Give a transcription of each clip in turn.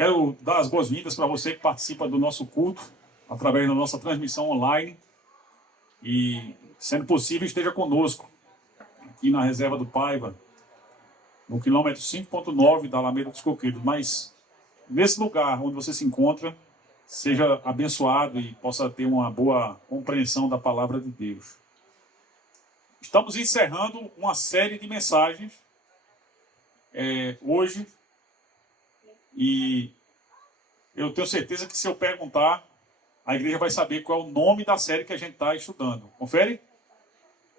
Quero dar as boas-vindas para você que participa do nosso culto, através da nossa transmissão online. E, sendo possível, esteja conosco, aqui na Reserva do Paiva, no quilômetro 5.9 da Alameda dos Coqueiros. Mas, nesse lugar onde você se encontra, seja abençoado e possa ter uma boa compreensão da palavra de Deus. Estamos encerrando uma série de mensagens hoje. E eu tenho certeza que se eu perguntar, a igreja vai saber qual é o nome da série que a gente está estudando. Confere?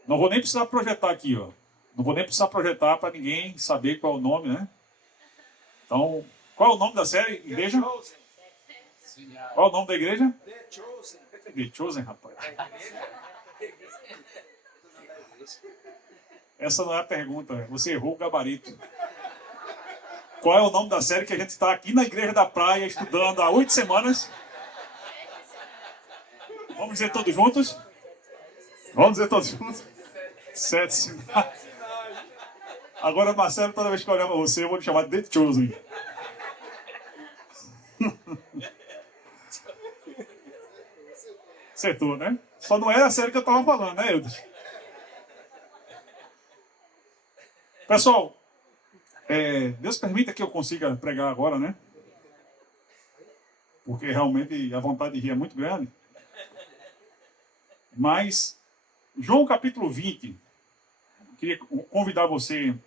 Não vou nem precisar projetar aqui, ó. Não vou nem precisar projetar para ninguém saber qual é o nome, né? Então, qual é o nome da série, igreja? Qual é o nome da igreja? The Chosen. The Chosen, rapaz. Essa não é a pergunta, você errou o gabarito. Qual é o nome da série que a gente está aqui na Igreja da Praia estudando há 8 semanas? Vamos dizer todos juntos? Vamos dizer todos juntos? 7 sinais. Agora, Marcelo, toda vez que eu olhar para você, eu vou te chamar de The Chosen. Acertou, né? Só não era a série que eu estava falando, né, Eudes? Pessoal, Deus permita que eu consiga pregar agora, né? Porque realmente a vontade de rir é muito grande. Mas, João capítulo 20, eu queria convidar você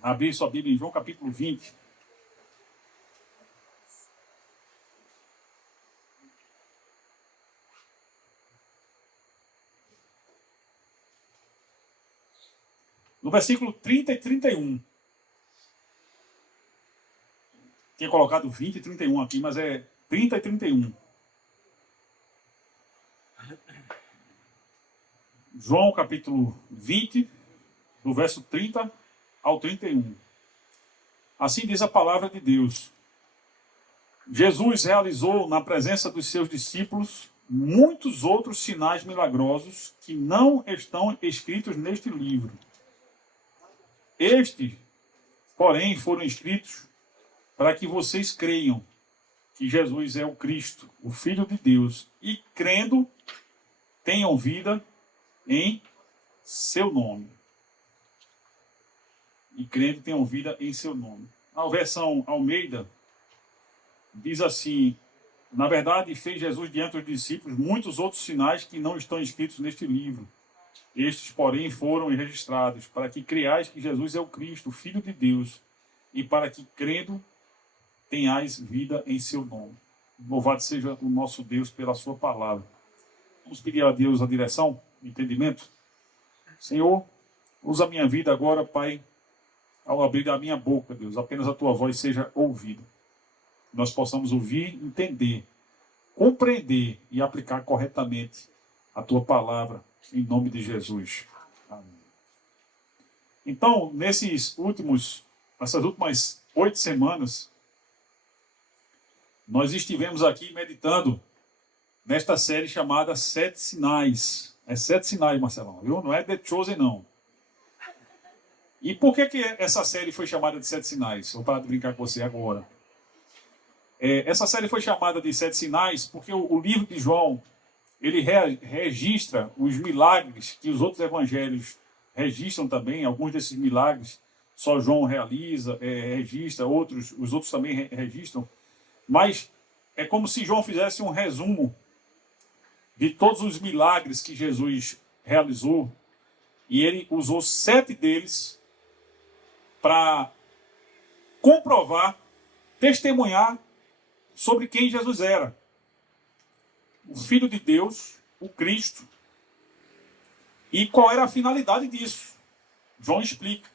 a abrir sua Bíblia em João capítulo 20. No versículo 30 e 31. Tinha colocado 20 e 31 aqui, mas é 30 e 31. João capítulo 20, do verso 30 ao 31. Assim diz a palavra de Deus. Jesus realizou na presença dos seus discípulos muitos outros sinais milagrosos que não estão escritos neste livro. Estes, porém, foram escritos para que vocês creiam que Jesus é o Cristo, o Filho de Deus, e crendo, tenham vida em seu nome. E crendo, tenham vida em seu nome. A versão Almeida diz assim: na verdade, fez Jesus diante dos discípulos muitos outros sinais que não estão escritos neste livro. Estes, porém, foram registrados para que creiais que Jesus é o Cristo, o Filho de Deus, e para que, crendo, tenhais vida em seu nome. Louvado seja o nosso Deus pela sua palavra. Vamos pedir a Deus a direção, o entendimento. Senhor, usa a minha vida agora, Pai, ao abrir a minha boca, Deus, apenas a tua voz seja ouvida. Nós possamos ouvir, entender, compreender e aplicar corretamente a tua palavra, em nome de Jesus. Amém. Então, nessas últimas 8 semanas, nós estivemos aqui meditando nesta série chamada 7 Sinais. É 7 sinais, Marcelão, viu? Não é The Chosen, não. E por que essa série foi chamada de 7 sinais? Vou parar de brincar com você agora. Essa série foi chamada de 7 sinais porque o livro de João, ele registra os milagres que os outros evangelhos registram também. Alguns desses milagres só João registra, os outros também registram. Mas é como se João fizesse um resumo de todos os milagres que Jesus realizou. E ele usou 7 deles para comprovar, testemunhar sobre quem Jesus era. O Filho de Deus, o Cristo. E qual era a finalidade disso? João explica.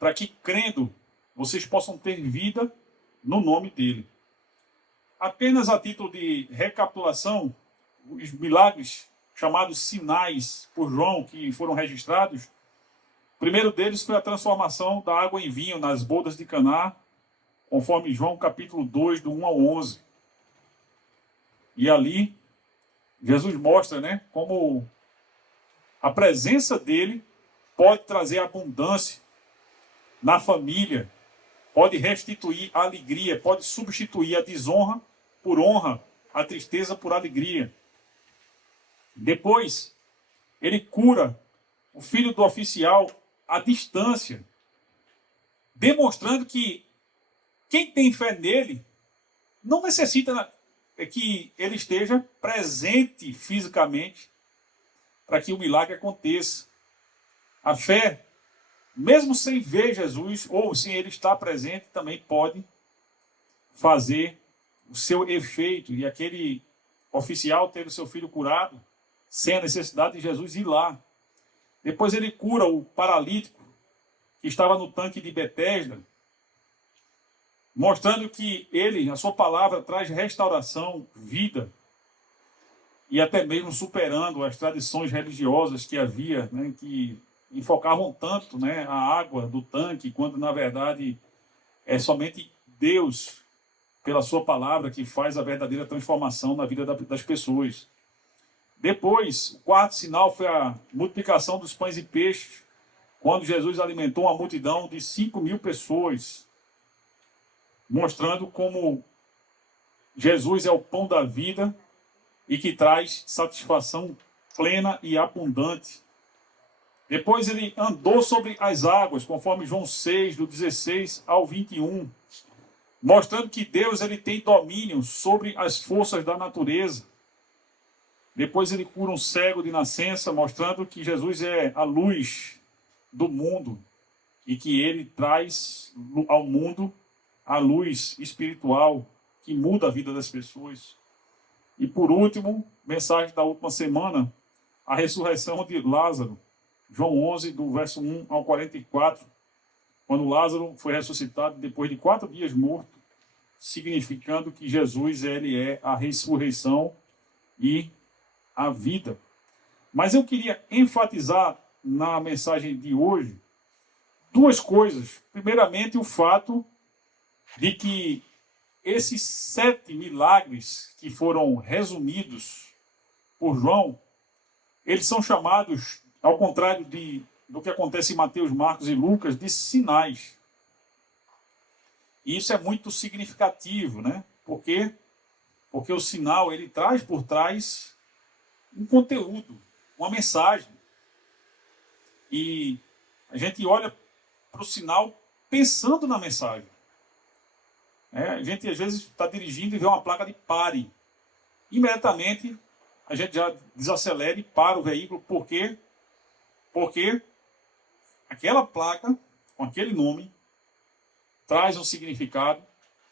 Para que, crendo, vocês possam ter vida no nome dele. Apenas a título de recapitulação, os milagres chamados sinais por João, que foram registrados, o primeiro deles foi a transformação da água em vinho nas bodas de Caná, conforme João capítulo 2, do 1 ao 11. E ali, Jesus mostra, né, como a presença dele pode trazer abundância na família pode restituir a alegria, pode substituir a desonra por honra, a tristeza por alegria. Depois, ele cura o filho do oficial à distância, demonstrando que quem tem fé nele não necessita que ele esteja presente fisicamente para que o milagre aconteça. A fé, mesmo sem ver Jesus ou sem ele estar presente, também pode fazer o seu efeito. E aquele oficial teve o seu filho curado sem a necessidade de Jesus ir lá. Depois ele cura o paralítico que estava no tanque de Betesda, mostrando que ele, a sua palavra, traz restauração, vida, e até mesmo superando as tradições religiosas que havia, né, que enfocavam tanto, né, a água do tanque, quando na verdade é somente Deus, pela sua palavra, que faz a verdadeira transformação na vida das pessoas. Depois, o quarto sinal foi a multiplicação dos pães e peixes, quando Jesus alimentou uma multidão de 5.000 pessoas, mostrando como Jesus é o pão da vida e que traz satisfação plena e abundante. Depois ele andou sobre as águas, conforme João 6, do 16 ao 21, mostrando que Deus ele tem domínio sobre as forças da natureza. Depois ele cura um cego de nascença, mostrando que Jesus é a luz do mundo e que ele traz ao mundo a luz espiritual que muda a vida das pessoas. E por último, mensagem da última semana, a ressurreição de Lázaro, João 11, do verso 1 ao 44, quando Lázaro foi ressuscitado depois de 4 dias morto, significando que Jesus ele é a ressurreição e a vida. Mas eu queria enfatizar na mensagem de hoje 2 coisas. Primeiramente, o fato de que esses 7 milagres que foram resumidos por João, eles são chamados, ao contrário do que acontece em Mateus, Marcos e Lucas, de sinais. E isso é muito significativo, né? Por quê? Porque o sinal, ele traz por trás um conteúdo, uma mensagem. E a gente olha para o sinal pensando na mensagem. A gente às vezes está dirigindo e vê uma placa de pare. Imediatamente a gente já desacelera e para o veículo. Por quê? Porque aquela placa, com aquele nome, traz um significado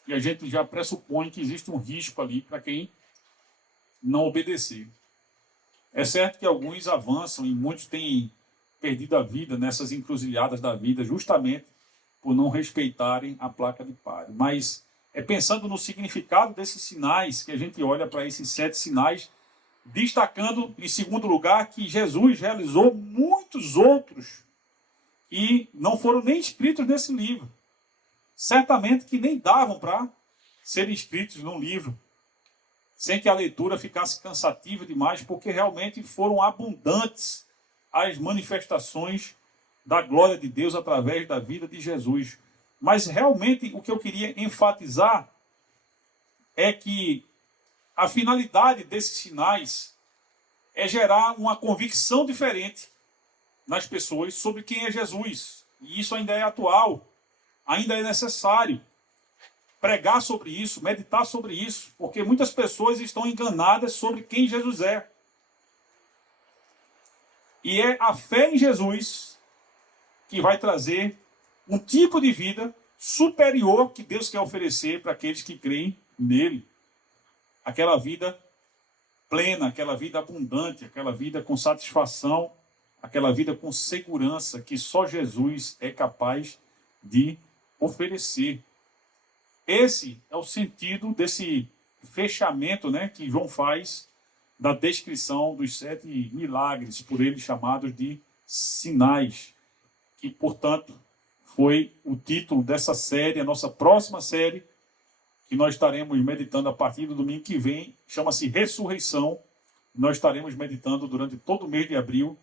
e a gente já pressupõe que existe um risco ali para quem não obedecer. É certo que alguns avançam e muitos têm perdido a vida nessas encruzilhadas da vida justamente por não respeitarem a placa de pare. Mas é pensando no significado desses sinais que a gente olha para esses 7 sinais, destacando, em segundo lugar, que Jesus realizou muitos outros que não foram nem escritos nesse livro. Certamente que nem davam para serem escritos num livro, sem que a leitura ficasse cansativa demais, porque realmente foram abundantes as manifestações da glória de Deus através da vida de Jesus. Mas realmente o que eu queria enfatizar é que a finalidade desses sinais é gerar uma convicção diferente nas pessoas sobre quem é Jesus. E isso ainda é atual, ainda é necessário pregar sobre isso, meditar sobre isso, porque muitas pessoas estão enganadas sobre quem Jesus é. E é a fé em Jesus que vai trazer um tipo de vida superior que Deus quer oferecer para aqueles que creem nele. Aquela vida plena, aquela vida abundante, aquela vida com satisfação, aquela vida com segurança que só Jesus é capaz de oferecer. Esse é o sentido desse fechamento, né, que João faz da descrição dos 7 milagres, por ele chamados de sinais, que, portanto, foi o título dessa série, a nossa próxima série, que nós estaremos meditando a partir do domingo que vem, chama-se Ressurreição. Nós estaremos meditando durante todo o mês de abril,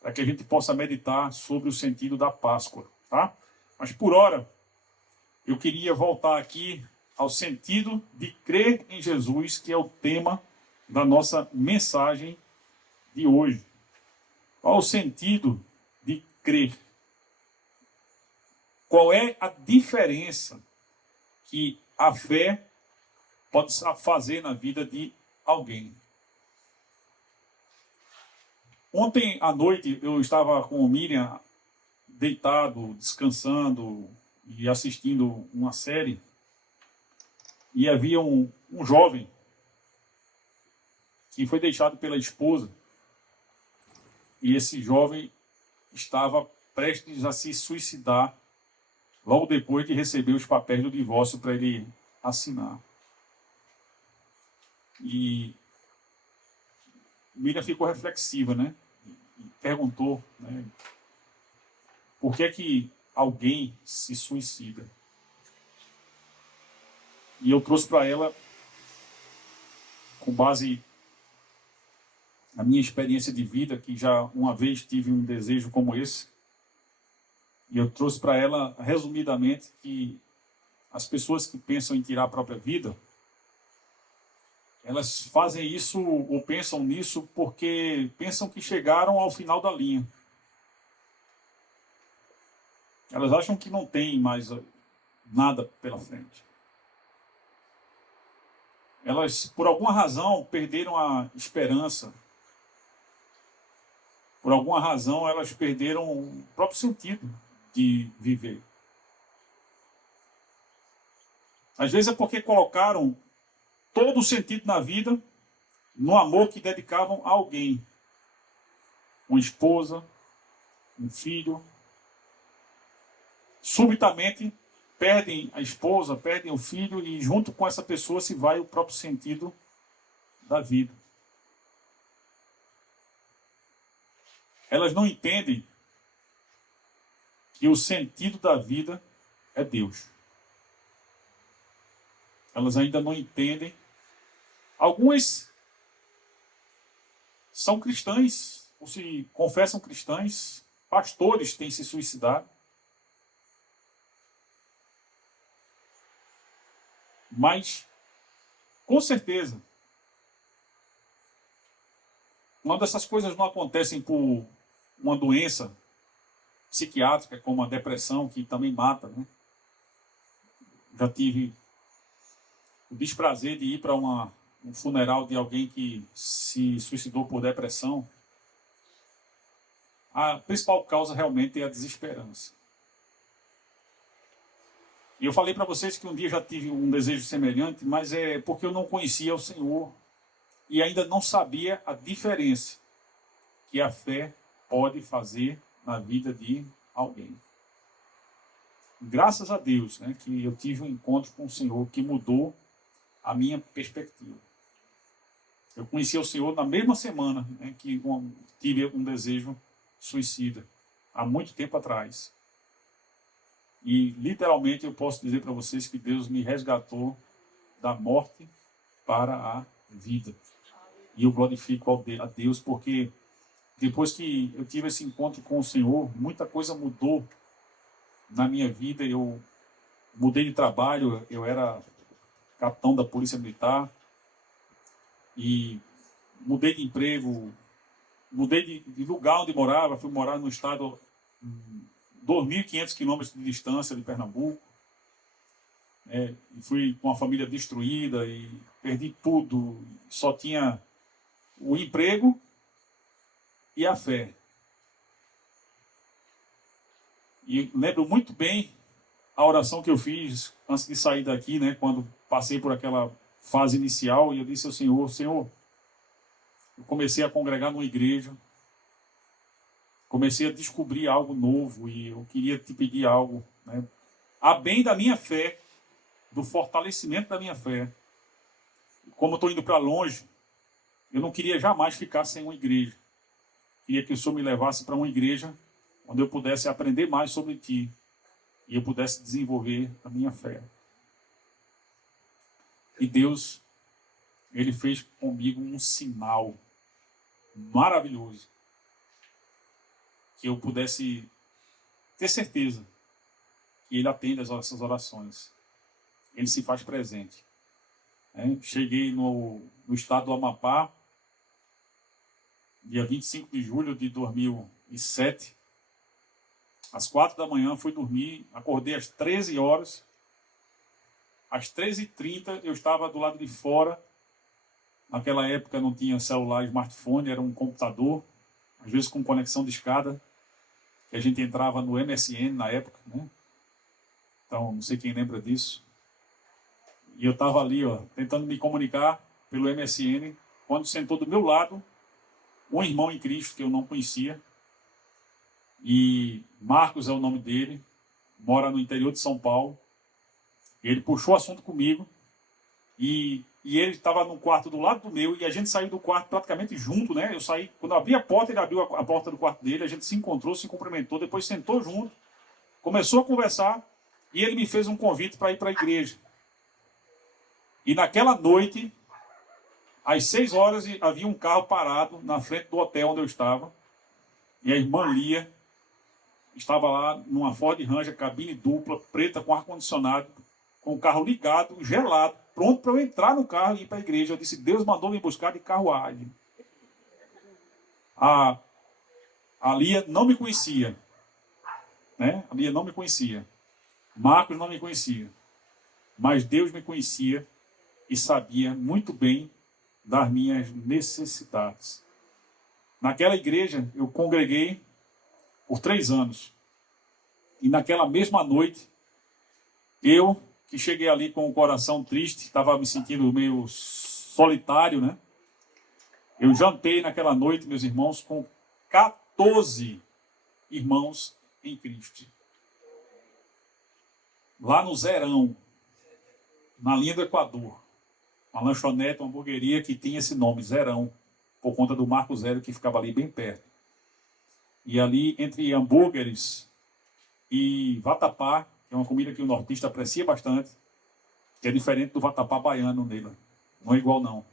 para que a gente possa meditar sobre o sentido da Páscoa, tá? Mas, por hora, eu queria voltar aqui ao sentido de crer em Jesus, que é o tema da nossa mensagem de hoje. Qual o sentido de crer? Qual é a diferença que a fé pode fazer na vida de alguém? Ontem à noite eu estava com o Miriam deitado, descansando e assistindo uma série, e havia um jovem que foi deixado pela esposa, e esse jovem estava prestes a se suicidar logo depois de receber os papéis do divórcio para ele assinar. E Miriam ficou reflexiva, né? E perguntou, né, por que é que alguém se suicida? E eu trouxe para ela, com base na minha experiência de vida, que já uma vez tive um desejo como esse, e eu trouxe para ela, resumidamente, que as pessoas que pensam em tirar a própria vida, elas fazem isso ou pensam nisso porque pensam que chegaram ao final da linha. Elas acham que não tem mais nada pela frente. Elas, por alguma razão, perderam a esperança. Por alguma razão, elas perderam o próprio sentido de viver. Às vezes é porque colocaram todo o sentido na vida no amor que dedicavam a alguém. Uma esposa, um filho. Subitamente perdem a esposa, perdem o filho e junto com essa pessoa se vai o próprio sentido da vida. Elas não entendem que o sentido da vida é Deus. Elas ainda não entendem. Algumas são cristãs, ou se confessam cristãs, pastores têm se suicidado. Mas, com certeza, uma dessas coisas não acontecem por uma doença psiquiátrica, como a depressão, que também mata, né? Já tive o desprazer de ir para um funeral de alguém que se suicidou por depressão. A principal causa realmente é a desesperança. E eu falei para vocês que um dia já tive um desejo semelhante, mas é porque eu não conhecia o Senhor e ainda não sabia a diferença que a fé pode fazer na vida de alguém. Graças a Deus, né, que eu tive um encontro com o Senhor que mudou a minha perspectiva. Eu conheci o Senhor na mesma semana, né, que tive um desejo suicida, há muito tempo atrás. E, literalmente, eu posso dizer para vocês que Deus me resgatou da morte para a vida. E eu glorifico a Deus, porque depois que eu tive esse encontro com o Senhor, muita coisa mudou na minha vida. Eu mudei de trabalho, eu era capitão da Polícia Militar, e mudei de emprego, mudei de lugar onde morava, fui morar no estado 2.500 quilômetros de distância de Pernambuco. Fui com uma família destruída e perdi tudo. Só tinha o emprego e a fé. E lembro muito bem a oração que eu fiz antes de sair daqui, né, quando passei por aquela fase inicial, e eu disse ao Senhor, Senhor, eu comecei a congregar numa igreja, comecei a descobrir algo novo e eu queria te pedir algo, né, a bem da minha fé, do fortalecimento da minha fé. Como eu estou indo para longe, eu não queria jamais ficar sem uma igreja. Queria que o Senhor me levasse para uma igreja onde eu pudesse aprender mais sobre Ti e eu pudesse desenvolver a minha fé. E Deus, Ele fez comigo um sinal maravilhoso, que eu pudesse ter certeza e Ele atende as nossas orações. Ele se faz presente. Cheguei no estado do Amapá, dia 25 de julho de 2007. Às 4 da manhã fui dormir, acordei às 13 horas. Às 13h30 eu estava do lado de fora. Naquela época não tinha celular, smartphone, era um computador, às vezes com conexão de escada, que a gente entrava no MSN na época, né? Então, não sei quem lembra disso. E eu estava ali, tentando me comunicar pelo MSN, quando sentou do meu lado um irmão em Cristo que eu não conhecia. E Marcos é o nome dele, mora no interior de São Paulo. Ele puxou o assunto comigo e ele estava no quarto do lado do meu e a gente saiu do quarto praticamente junto, né? Eu saí, quando eu abri a porta, ele abriu a porta do quarto dele, a gente se encontrou, se cumprimentou, depois sentou junto, começou a conversar e ele me fez um convite para ir para a igreja. E naquela noite, às 6 horas, havia um carro parado na frente do hotel onde eu estava e a irmã Lia estava lá numa Ford Ranger, cabine dupla, preta, com ar-condicionado, com o carro ligado, gelado, pronto para eu entrar no carro e ir para a igreja. Eu disse, Deus mandou me buscar de carruagem. A Lia não me conhecia. Né? A Lia não me conhecia. Marcos não me conhecia. Mas Deus me conhecia e sabia muito bem das minhas necessidades. Naquela igreja, eu congreguei por 3 anos. E naquela mesma noite, eu, que cheguei ali com o coração triste, estava me sentindo meio solitário, né? Eu jantei naquela noite, meus irmãos, com 14 irmãos em Cristo. Lá no Zerão, na linha do Equador. Uma lanchonete, uma hamburgueria que tinha esse nome, Zerão, por conta do Marco Zero, que ficava ali bem perto. E ali, entre hambúrgueres e vatapá, que é uma comida que o nortista aprecia bastante, que é diferente do vatapá baiano nele. Não é igual, não.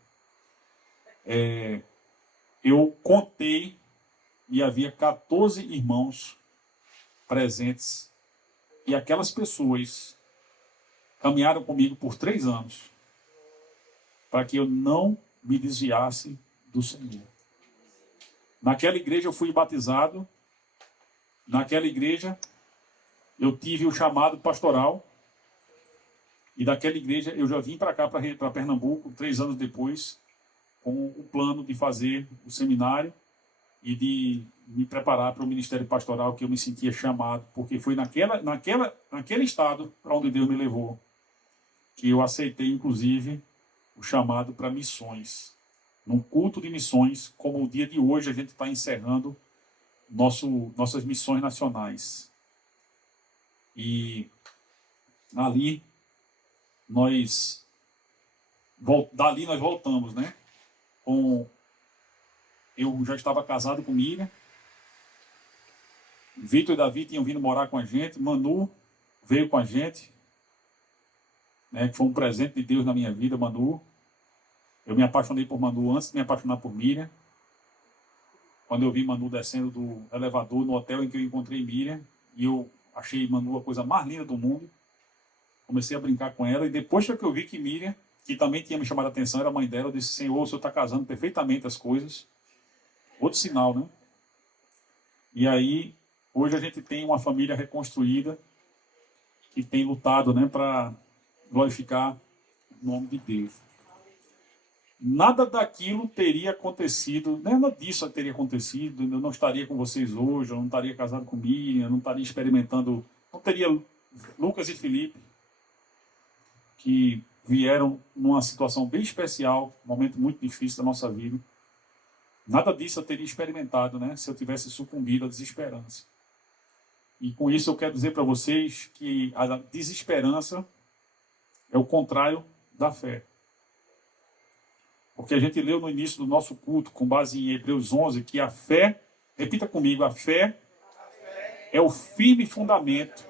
Eu contei e havia 14 irmãos presentes. E aquelas pessoas caminharam comigo por 3 anos para que eu não me desviasse do Senhor. Naquela igreja eu fui batizado. Naquela igreja eu tive o chamado pastoral. E daquela igreja eu já vim para cá, para Pernambuco, 3 anos depois, com o plano de fazer o seminário e de me preparar para o ministério pastoral que eu me sentia chamado, porque foi naquele estado para onde Deus me levou que eu aceitei, inclusive, o chamado para missões. Num culto de missões, como o dia de hoje a gente está encerrando nossas missões nacionais. E ali dali nós voltamos, né? Eu já estava casado com Miriam. Vitor e Davi tinham vindo morar com a gente. Manu veio com a gente, né? Que foi um presente de Deus na minha vida, Manu. Eu me apaixonei por Manu antes de me apaixonar por Miriam. Quando eu vi Manu descendo do elevador no hotel em que eu encontrei Miriam, e eu achei Manu a coisa mais linda do mundo. Comecei a brincar com ela, e depois que eu vi que Miriam, que também tinha me chamado a atenção, era a mãe dela, eu disse, Senhor, o Senhor está casando perfeitamente as coisas. Outro sinal, né? E aí, hoje a gente tem uma família reconstruída, que tem lutado, né, para glorificar o nome de Deus. Nada daquilo teria acontecido, nada disso teria acontecido, eu não estaria com vocês hoje, eu não estaria casado com Miriam, eu não estaria experimentando, não teria Lucas e Felipe, que vieram numa situação bem especial, um momento muito difícil da nossa vida. Nada disso eu teria experimentado, né, se eu tivesse sucumbido à desesperança. E com isso eu quero dizer para vocês que a desesperança é o contrário da fé. Porque a gente leu no início do nosso culto, com base em Hebreus 11, que a fé, repita comigo, a fé é o firme fundamento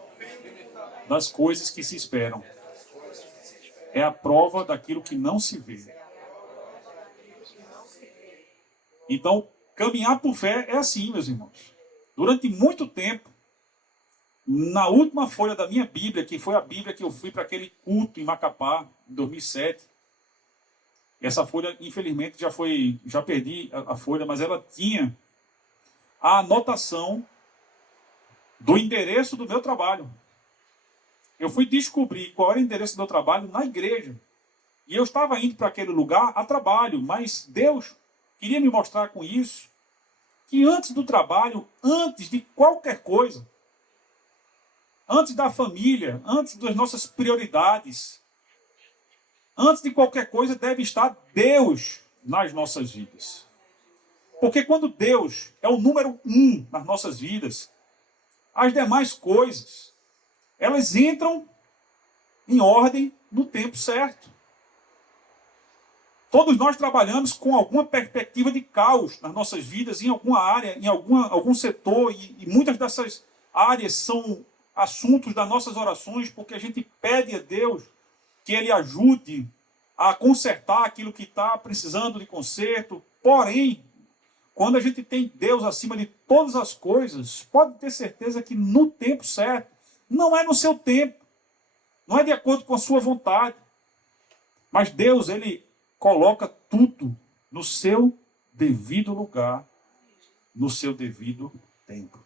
das coisas que se esperam. É a prova daquilo que não se vê. Então, caminhar por fé é assim, meus irmãos. Durante muito tempo, na última folha da minha Bíblia, que foi a Bíblia que eu fui para aquele culto em Macapá, em 2007. Essa folha, infelizmente, já perdi a folha, mas ela tinha a anotação do endereço do meu trabalho. Eu fui descobrir qual era o endereço do meu trabalho na igreja. E eu estava indo para aquele lugar a trabalho, mas Deus queria me mostrar com isso que antes do trabalho, antes de qualquer coisa, antes da família, antes das nossas prioridades, antes de qualquer coisa deve estar Deus nas nossas vidas. Porque quando Deus é o número 1 nas nossas vidas, as demais coisas, elas entram em ordem no tempo certo. Todos nós trabalhamos com alguma perspectiva de caos nas nossas vidas, em alguma área, em algum setor, e muitas dessas áreas são assuntos das nossas orações, porque a gente pede a Deus que Ele ajude a consertar aquilo que está precisando de conserto. Porém, quando a gente tem Deus acima de todas as coisas, pode ter certeza que no tempo certo, não é no seu tempo, não é de acordo com a sua vontade, mas Deus, Ele coloca tudo no seu devido lugar, no seu devido tempo.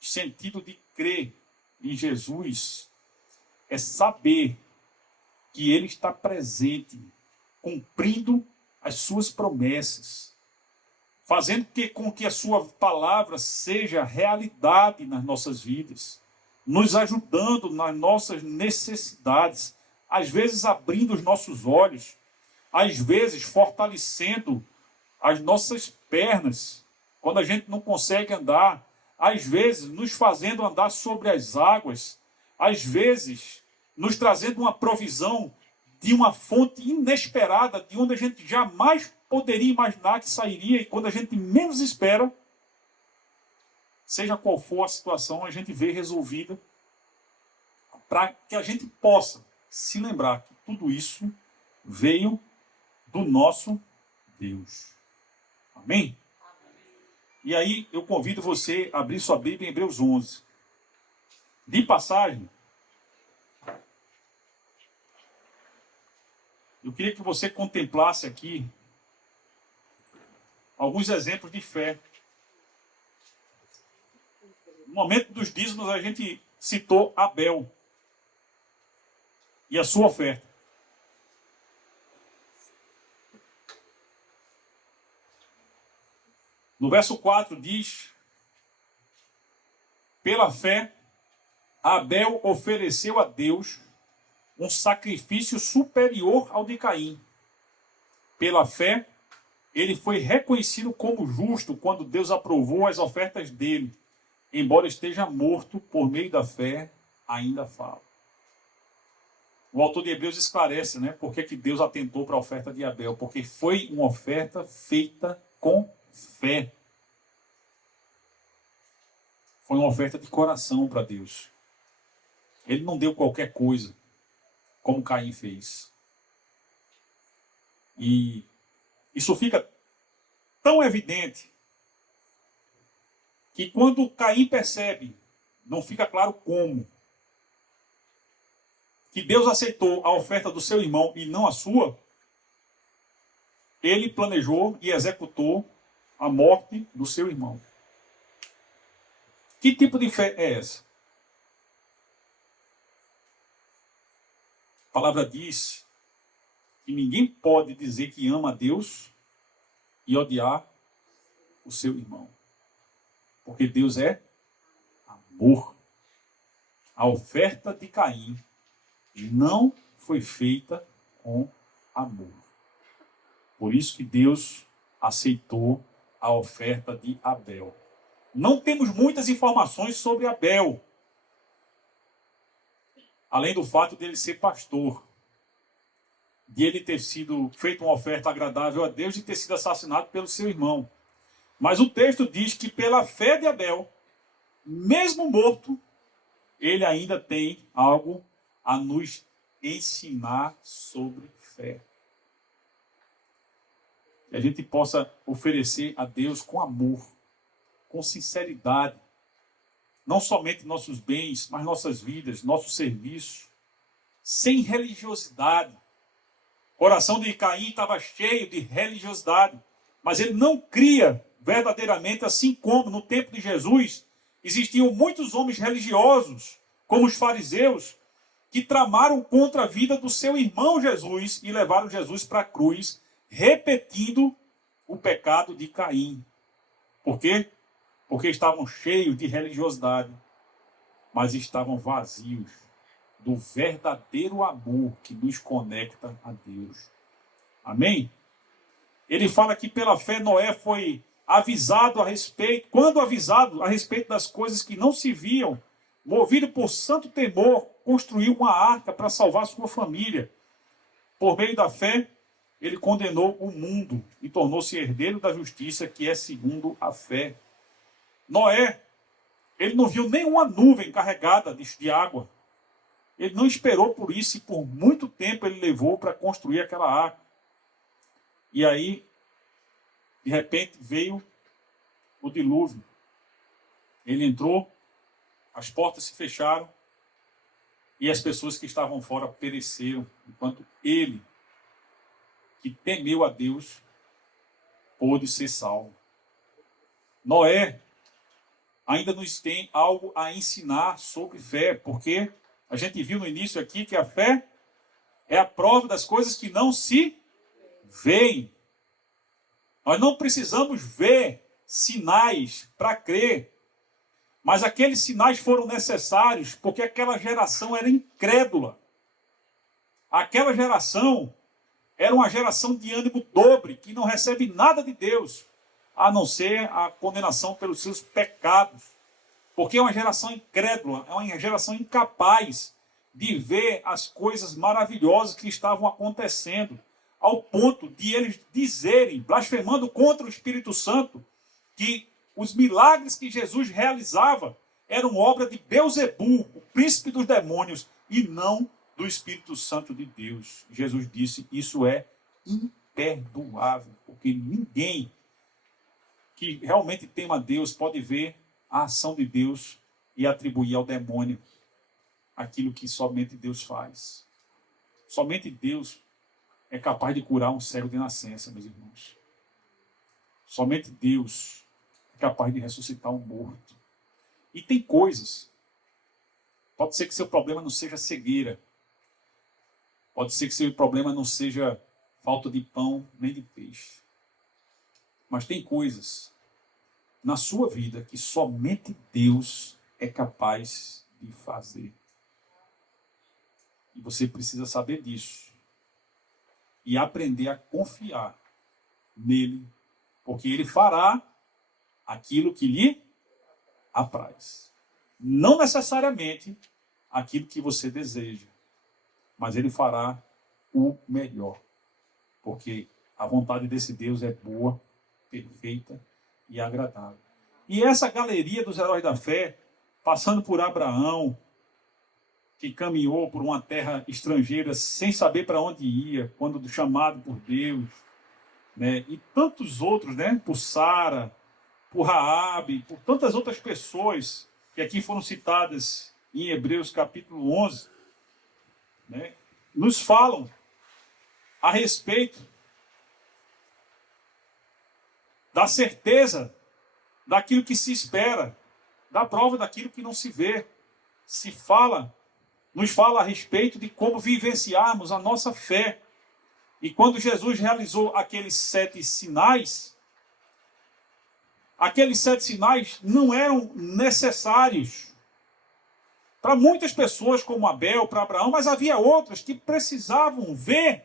O sentido de crer em Jesus é saber que Ele está presente, cumprindo as suas promessas, fazendo com que a sua palavra seja realidade nas nossas vidas, nos ajudando nas nossas necessidades, às vezes abrindo os nossos olhos, às vezes fortalecendo as nossas pernas, quando a gente não consegue andar, às vezes nos fazendo andar sobre as águas, às vezes nos trazendo uma provisão de uma fonte inesperada, de onde a gente jamais poderia imaginar que sairia, e quando a gente menos espera, seja qual for a situação, a gente vê resolvida, para que a gente possa se lembrar que tudo isso veio do nosso Deus. Amém? E aí eu convido você a abrir sua Bíblia em Hebreus 11. De passagem, eu queria que você contemplasse aqui alguns exemplos de fé. No momento dos dízimos, a gente citou Abel e a sua oferta. No verso 4 diz: pela fé, Abel ofereceu a Deus um sacrifício superior ao de Caim. Pela fé, ele foi reconhecido como justo quando Deus aprovou as ofertas dele. Embora esteja morto, por meio da fé, ainda fala. O autor de Hebreus esclarece, né, por que Deus atentou para a oferta de Abel. Porque foi uma oferta feita com fé. Foi uma oferta de coração para Deus. Ele não deu qualquer coisa, como Caim fez. E isso fica tão evidente que quando Caim percebe, não fica claro como, que Deus aceitou a oferta do seu irmão e não a sua, ele planejou e executou a morte do seu irmão. Que tipo de fé é essa? A palavra diz que ninguém pode dizer que ama a Deus e odiar o seu irmão. Porque Deus é amor. A oferta de Caim não foi feita com amor. Por isso que Deus aceitou a oferta de Abel. Não temos muitas informações sobre Abel, além do fato de ele ser pastor, de ele ter sido feito uma oferta agradável a Deus e ter sido assassinado pelo seu irmão. Mas o texto diz que pela fé de Abel, mesmo morto, ele ainda tem algo a nos ensinar sobre fé. Que a gente possa oferecer a Deus com amor, com sinceridade, não somente nossos bens, mas nossas vidas, nosso serviço, sem religiosidade. O coração de Caim estava cheio de religiosidade, mas ele não cria verdadeiramente, assim como no tempo de Jesus existiam muitos homens religiosos, como os fariseus, que tramaram contra a vida do seu irmão Jesus e levaram Jesus para a cruz, repetindo o pecado de Caim. Por quê? Porque estavam cheios de religiosidade, mas estavam vazios do verdadeiro amor que nos conecta a Deus. Amém? Ele fala que pela fé Noé foi avisado a respeito, quando avisado a respeito das coisas que não se viam, movido por santo temor, construiu uma arca para salvar sua família. Por meio da fé, ele condenou o mundo e tornou-se herdeiro da justiça, que é segundo a fé. Noé, ele não viu nenhuma nuvem carregada de água. Ele não esperou por isso e por muito tempo ele levou para construir aquela arca. E aí, de repente, veio o dilúvio. Ele entrou, as portas se fecharam e as pessoas que estavam fora pereceram, enquanto ele, que temeu a Deus, pôde ser salvo. Noé ainda nos tem algo a ensinar sobre fé, porque a gente viu no início aqui que a fé é a prova das coisas que não se veem. Nós não precisamos ver sinais para crer, mas aqueles sinais foram necessários porque aquela geração era incrédula. Aquela geração era uma geração de ânimo dobre, que não recebe nada de Deus, a não ser a condenação pelos seus pecados. Porque é uma geração incrédula, é uma geração incapaz de ver as coisas maravilhosas que estavam acontecendo, ao ponto de eles dizerem, blasfemando contra o Espírito Santo, que os milagres que Jesus realizava eram obra de Beelzebul, o príncipe dos demônios, e não do Espírito Santo de Deus. Jesus disse, isso é imperdoável, porque ninguém que realmente tema a Deus pode ver a ação de Deus e atribuir ao demônio aquilo que somente Deus faz. Somente Deus é capaz de curar um cego de nascença, meus irmãos. Somente Deus é capaz de ressuscitar um morto. E tem coisas. Pode ser que seu problema não seja cegueira. Pode ser que seu problema não seja falta de pão nem de peixe. Mas tem coisas na sua vida que somente Deus é capaz de fazer. E você precisa saber disso. E aprender a confiar nele, porque ele fará aquilo que lhe apraz. Não necessariamente aquilo que você deseja, mas ele fará o melhor. Porque a vontade desse Deus é boa, perfeita e agradável. E essa galeria dos heróis da fé, passando por Abraão, que caminhou por uma terra estrangeira sem saber para onde ia, quando chamado por Deus, né? E tantos outros, né? Por Sara, por Raabe, por tantas outras pessoas que aqui foram citadas em Hebreus capítulo 11, né? Nos falam a respeito da certeza daquilo que se espera, da prova daquilo que não se vê. Nos fala a respeito de como vivenciarmos a nossa fé. E quando Jesus realizou aqueles 7 sinais, aqueles 7 sinais não eram necessários para muitas pessoas, como Abel, para Abraão, mas havia outras que precisavam ver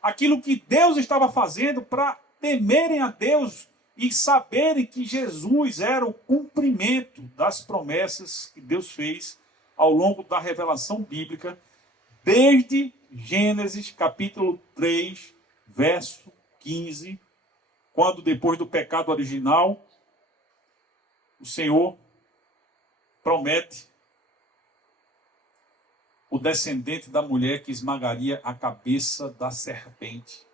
aquilo que Deus estava fazendo para temerem a Deus e saberem que Jesus era o cumprimento das promessas que Deus fez ao longo da revelação bíblica, desde Gênesis capítulo 3, verso 15, quando depois do pecado original, o Senhor promete o descendente da mulher que esmagaria a cabeça da serpente.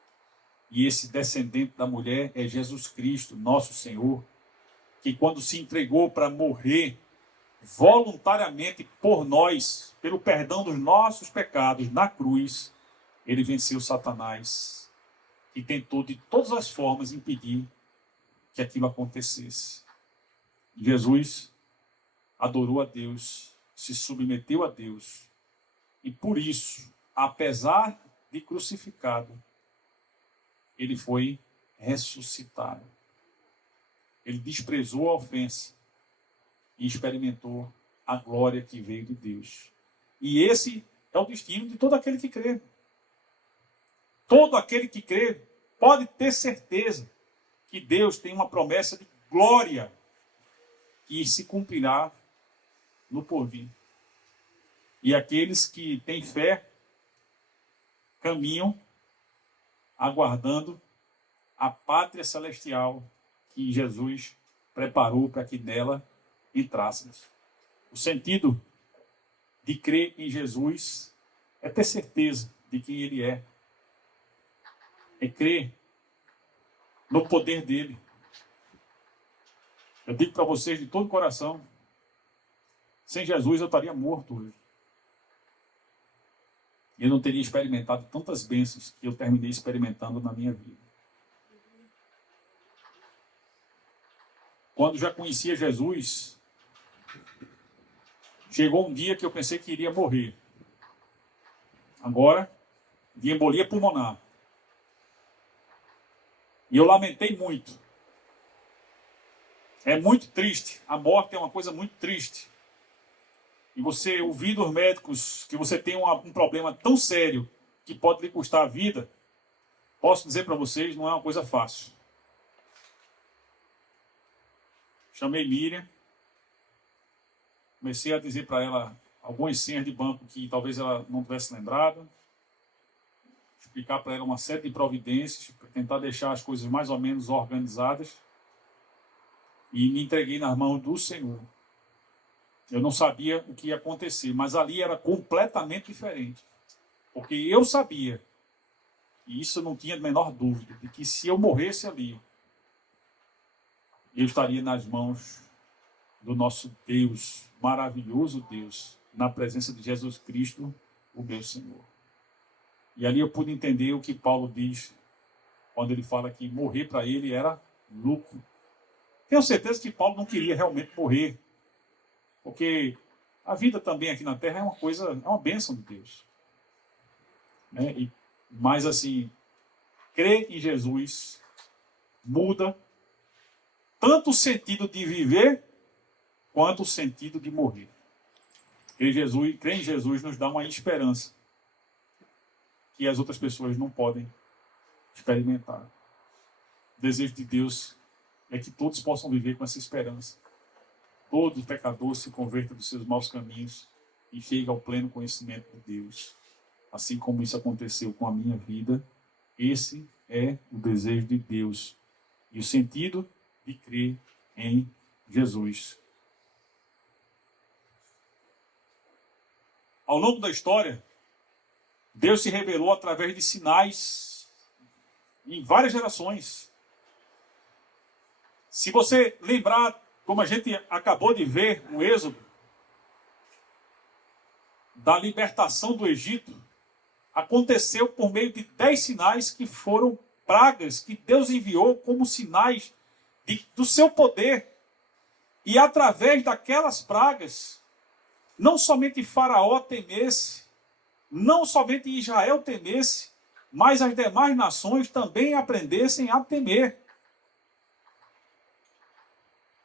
E esse descendente da mulher é Jesus Cristo, nosso Senhor, que quando se entregou para morrer voluntariamente por nós, pelo perdão dos nossos pecados na cruz, ele venceu Satanás e tentou de todas as formas impedir que aquilo acontecesse. Jesus adorou a Deus, se submeteu a Deus e por isso, apesar de crucificado, ele foi ressuscitado. Ele desprezou a ofensa e experimentou a glória que veio de Deus. E esse é o destino de todo aquele que crê. Todo aquele que crê pode ter certeza que Deus tem uma promessa de glória que se cumprirá no porvir. E aqueles que têm fé caminham aguardando a pátria celestial que Jesus preparou para que nela entrássemos. O sentido de crer em Jesus é ter certeza de quem Ele é. É crer no poder dEle. Eu digo para vocês de todo o coração, sem Jesus eu estaria morto hoje. Eu não teria experimentado tantas bênçãos que eu terminei experimentando na minha vida. Quando já conhecia Jesus, chegou um dia que eu pensei que iria morrer. Agora, de embolia pulmonar. E eu lamentei muito. É muito triste. A morte é uma coisa muito triste. E você ouvir dos médicos que você tem um problema tão sério que pode lhe custar a vida, posso dizer para vocês, não é uma coisa fácil. Chamei Miriam, comecei a dizer para ela algumas senhas de banco que talvez ela não tivesse lembrado, explicar para ela uma série de providências, para tentar deixar as coisas mais ou menos organizadas, e me entreguei nas mãos do Senhor. Eu não sabia o que ia acontecer, mas ali era completamente diferente. Porque eu sabia, e isso eu não tinha a menor dúvida, de que se eu morresse ali, eu estaria nas mãos do nosso Deus, maravilhoso Deus, na presença de Jesus Cristo, o meu Senhor. E ali eu pude entender o que Paulo diz, quando ele fala que morrer para ele era lucro. Tenho certeza que Paulo não queria realmente morrer, porque a vida também aqui na Terra é uma coisa, é uma bênção de Deus. Né? Mas assim, crer em Jesus muda tanto o sentido de viver, quanto o sentido de morrer. Crer em Jesus nos dá uma esperança que as outras pessoas não podem experimentar. O desejo de Deus é que todos possam viver com essa esperança. Todo pecador se converta dos seus maus caminhos e chegue ao pleno conhecimento de Deus. Assim como isso aconteceu com a minha vida, esse é o desejo de Deus. E o sentido de crer em Jesus. Ao longo da história, Deus se revelou através de sinais em várias gerações. Se você lembrar, como a gente acabou de ver no Êxodo, da libertação do Egito, aconteceu por meio de 10 sinais que foram pragas que Deus enviou como sinais do seu poder. E através daquelas pragas, não somente Faraó temesse, não somente Israel temesse, mas as demais nações também aprendessem a temer.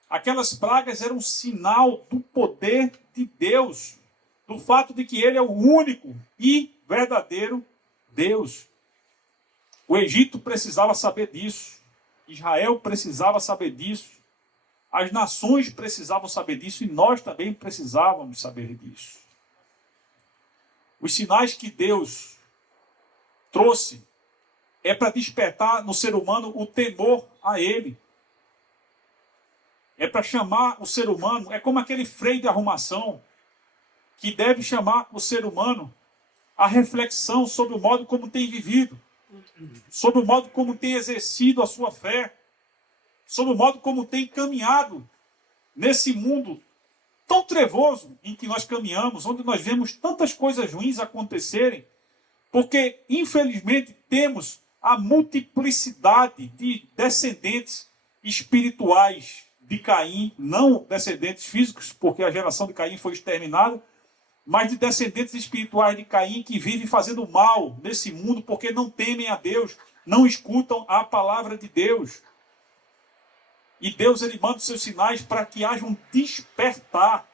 Aquelas pragas eram um sinal do poder de Deus, do fato de que Ele é o único e verdadeiro Deus. O Egito precisava saber disso, Israel precisava saber disso, as nações precisavam saber disso e nós também precisávamos saber disso. Os sinais que Deus trouxe é para despertar no ser humano o temor a Ele. É para chamar o ser humano, é como aquele freio de arrumação que deve chamar o ser humano à reflexão sobre o modo como tem vivido, sobre o modo como tem exercido a sua fé, sobre o modo como tem caminhado nesse mundo tão trevoso em que nós caminhamos, onde nós vemos tantas coisas ruins acontecerem, porque, infelizmente, temos a multiplicidade de descendentes espirituais de Caim, não descendentes físicos, porque a geração de Caim foi exterminada, mas de descendentes espirituais de Caim que vivem fazendo mal nesse mundo porque não temem a Deus, não escutam a palavra de Deus. E Deus, ele manda os seus sinais para que haja um despertar.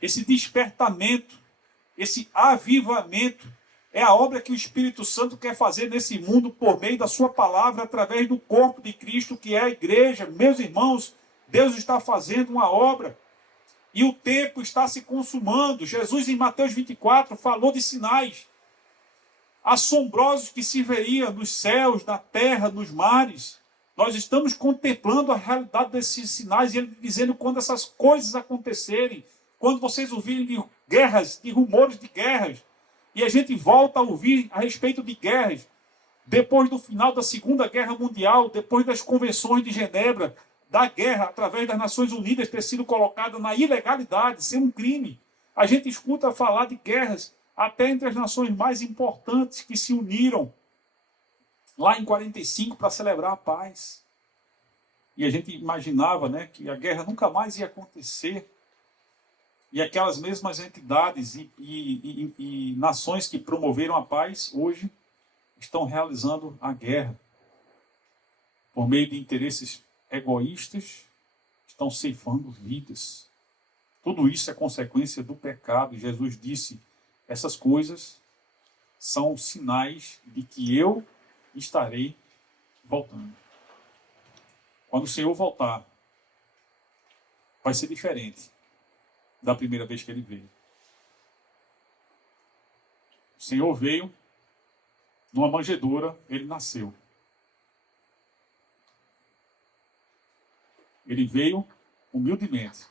Esse despertamento, esse avivamento, é a obra que o Espírito Santo quer fazer nesse mundo por meio da sua palavra, através do corpo de Cristo, que é a igreja. Meus irmãos, Deus está fazendo uma obra. E o tempo está se consumando. Jesus, em Mateus 24, falou de sinais assombrosos que se veria nos céus, na terra, nos mares. Nós estamos contemplando a realidade desses sinais e ele dizendo quando essas coisas acontecerem, quando vocês ouvirem de guerras, de rumores de guerras, e a gente volta a ouvir a respeito de guerras, depois do final da Segunda Guerra Mundial, depois das convenções de Genebra, da guerra através das Nações Unidas ter sido colocada na ilegalidade, ser um crime. A gente escuta falar de guerras até entre as nações mais importantes que se uniram lá em 45 para celebrar a paz. E a gente imaginava, né, que a guerra nunca mais ia acontecer. E aquelas mesmas entidades e nações que promoveram a paz hoje estão realizando a guerra por meio de interesses egoístas, estão ceifando vidas. Tudo isso é consequência do pecado. E Jesus disse, essas coisas são sinais de que eu estarei voltando. Quando o Senhor voltar, vai ser diferente da primeira vez que ele veio. O Senhor veio numa manjedoura, ele nasceu. Ele veio humildemente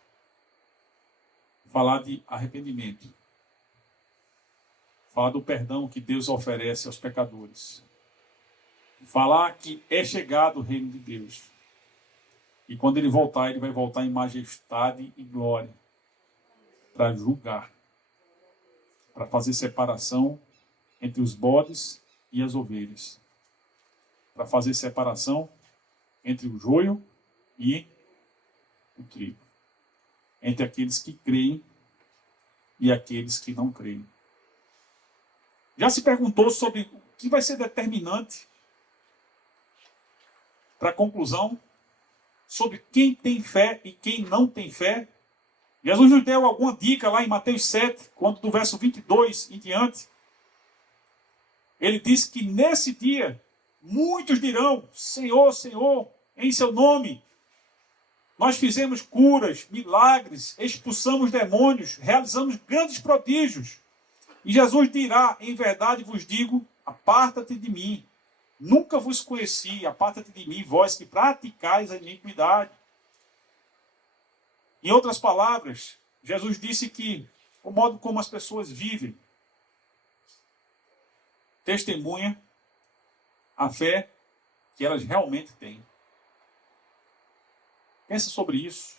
falar de arrependimento, falar do perdão que Deus oferece aos pecadores, falar que é chegado o reino de Deus. E quando ele voltar, ele vai voltar em majestade e glória para julgar, para fazer separação entre os bodes e as ovelhas, para fazer separação entre o joio e o trigo, entre aqueles que creem e aqueles que não creem. Já se perguntou sobre o que vai ser determinante para a conclusão sobre quem tem fé e quem não tem fé? Jesus nos deu alguma dica lá em Mateus 7, quando do verso 22 em diante. Ele disse que nesse dia muitos dirão, Senhor, Senhor, em seu nome nós fizemos curas, milagres, expulsamos demônios, realizamos grandes prodígios. E Jesus dirá, em verdade vos digo, aparta-te de mim. Nunca vos conheci, aparta-te de mim, vós que praticais a iniquidade. Em outras palavras, Jesus disse que o modo como as pessoas vivem testemunha a fé que elas realmente têm. Pensa sobre isso.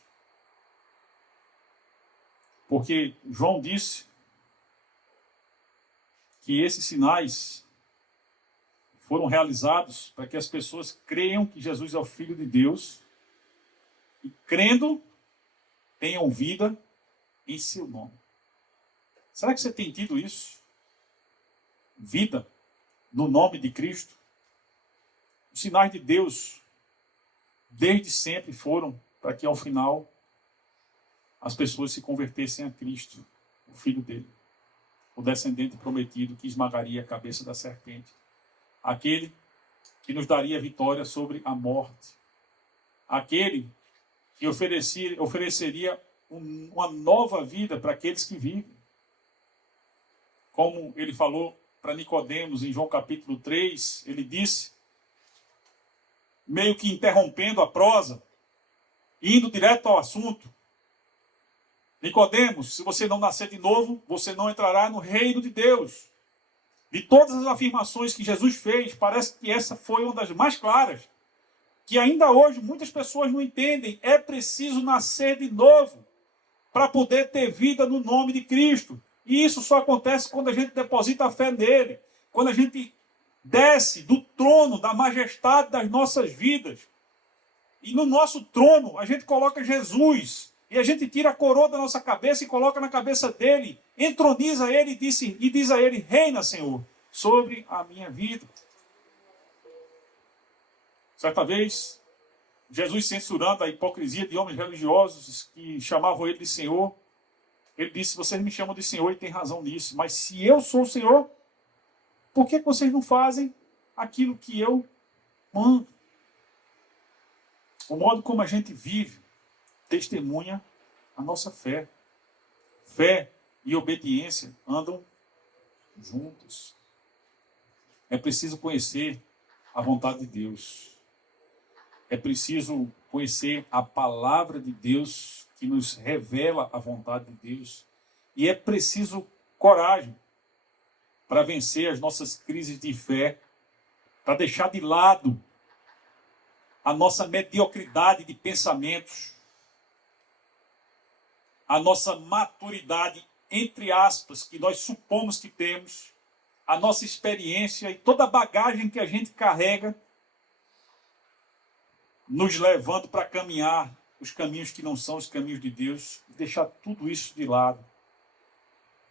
Porque João disse que esses sinais foram realizados para que as pessoas creiam que Jesus é o Filho de Deus e, crendo, tenham vida em seu nome. Será que você tem tido isso? Vida no nome de Cristo? Os sinais de Deus, desde sempre, foram para que, ao final, as pessoas se convertessem a Cristo, o Filho dele, o descendente prometido que esmagaria a cabeça da serpente. Aquele que nos daria vitória sobre a morte. Aquele que ofereceria uma nova vida para aqueles que vivem. Como ele falou para Nicodemos em João capítulo 3, ele disse, meio que interrompendo a prosa, indo direto ao assunto, Nicodemos, se você não nascer de novo, você não entrará no reino de Deus. De todas as afirmações que Jesus fez, parece que essa foi uma das mais claras. que ainda hoje muitas pessoas não entendem. É preciso nascer de novo para poder ter vida no nome de Cristo. E isso só acontece quando a gente deposita a fé nele, quando a gente desce do trono da majestade das nossas vidas. E no nosso trono a gente coloca Jesus, e a gente tira a coroa da nossa cabeça e coloca na cabeça dele, entroniza ele e diz a ele: reina, Senhor, sobre a minha vida. Certa vez, Jesus, censurando a hipocrisia de homens religiosos que chamavam ele de Senhor, ele disse: vocês me chamam de Senhor e têm razão nisso, mas se eu sou o Senhor, por que vocês não fazem aquilo que eu mando? O modo como a gente vive testemunha a nossa fé. Fé e obediência andam juntos. É preciso conhecer a vontade de Deus. É preciso conhecer a palavra de Deus que nos revela a vontade de Deus. E é preciso coragem para vencer as nossas crises de fé, para deixar de lado a nossa mediocridade de pensamentos, a nossa maturidade, entre aspas, que nós supomos que temos, a nossa experiência e toda a bagagem que a gente carrega, nos levando para caminhar os caminhos que não são os caminhos de Deus, deixar tudo isso de lado,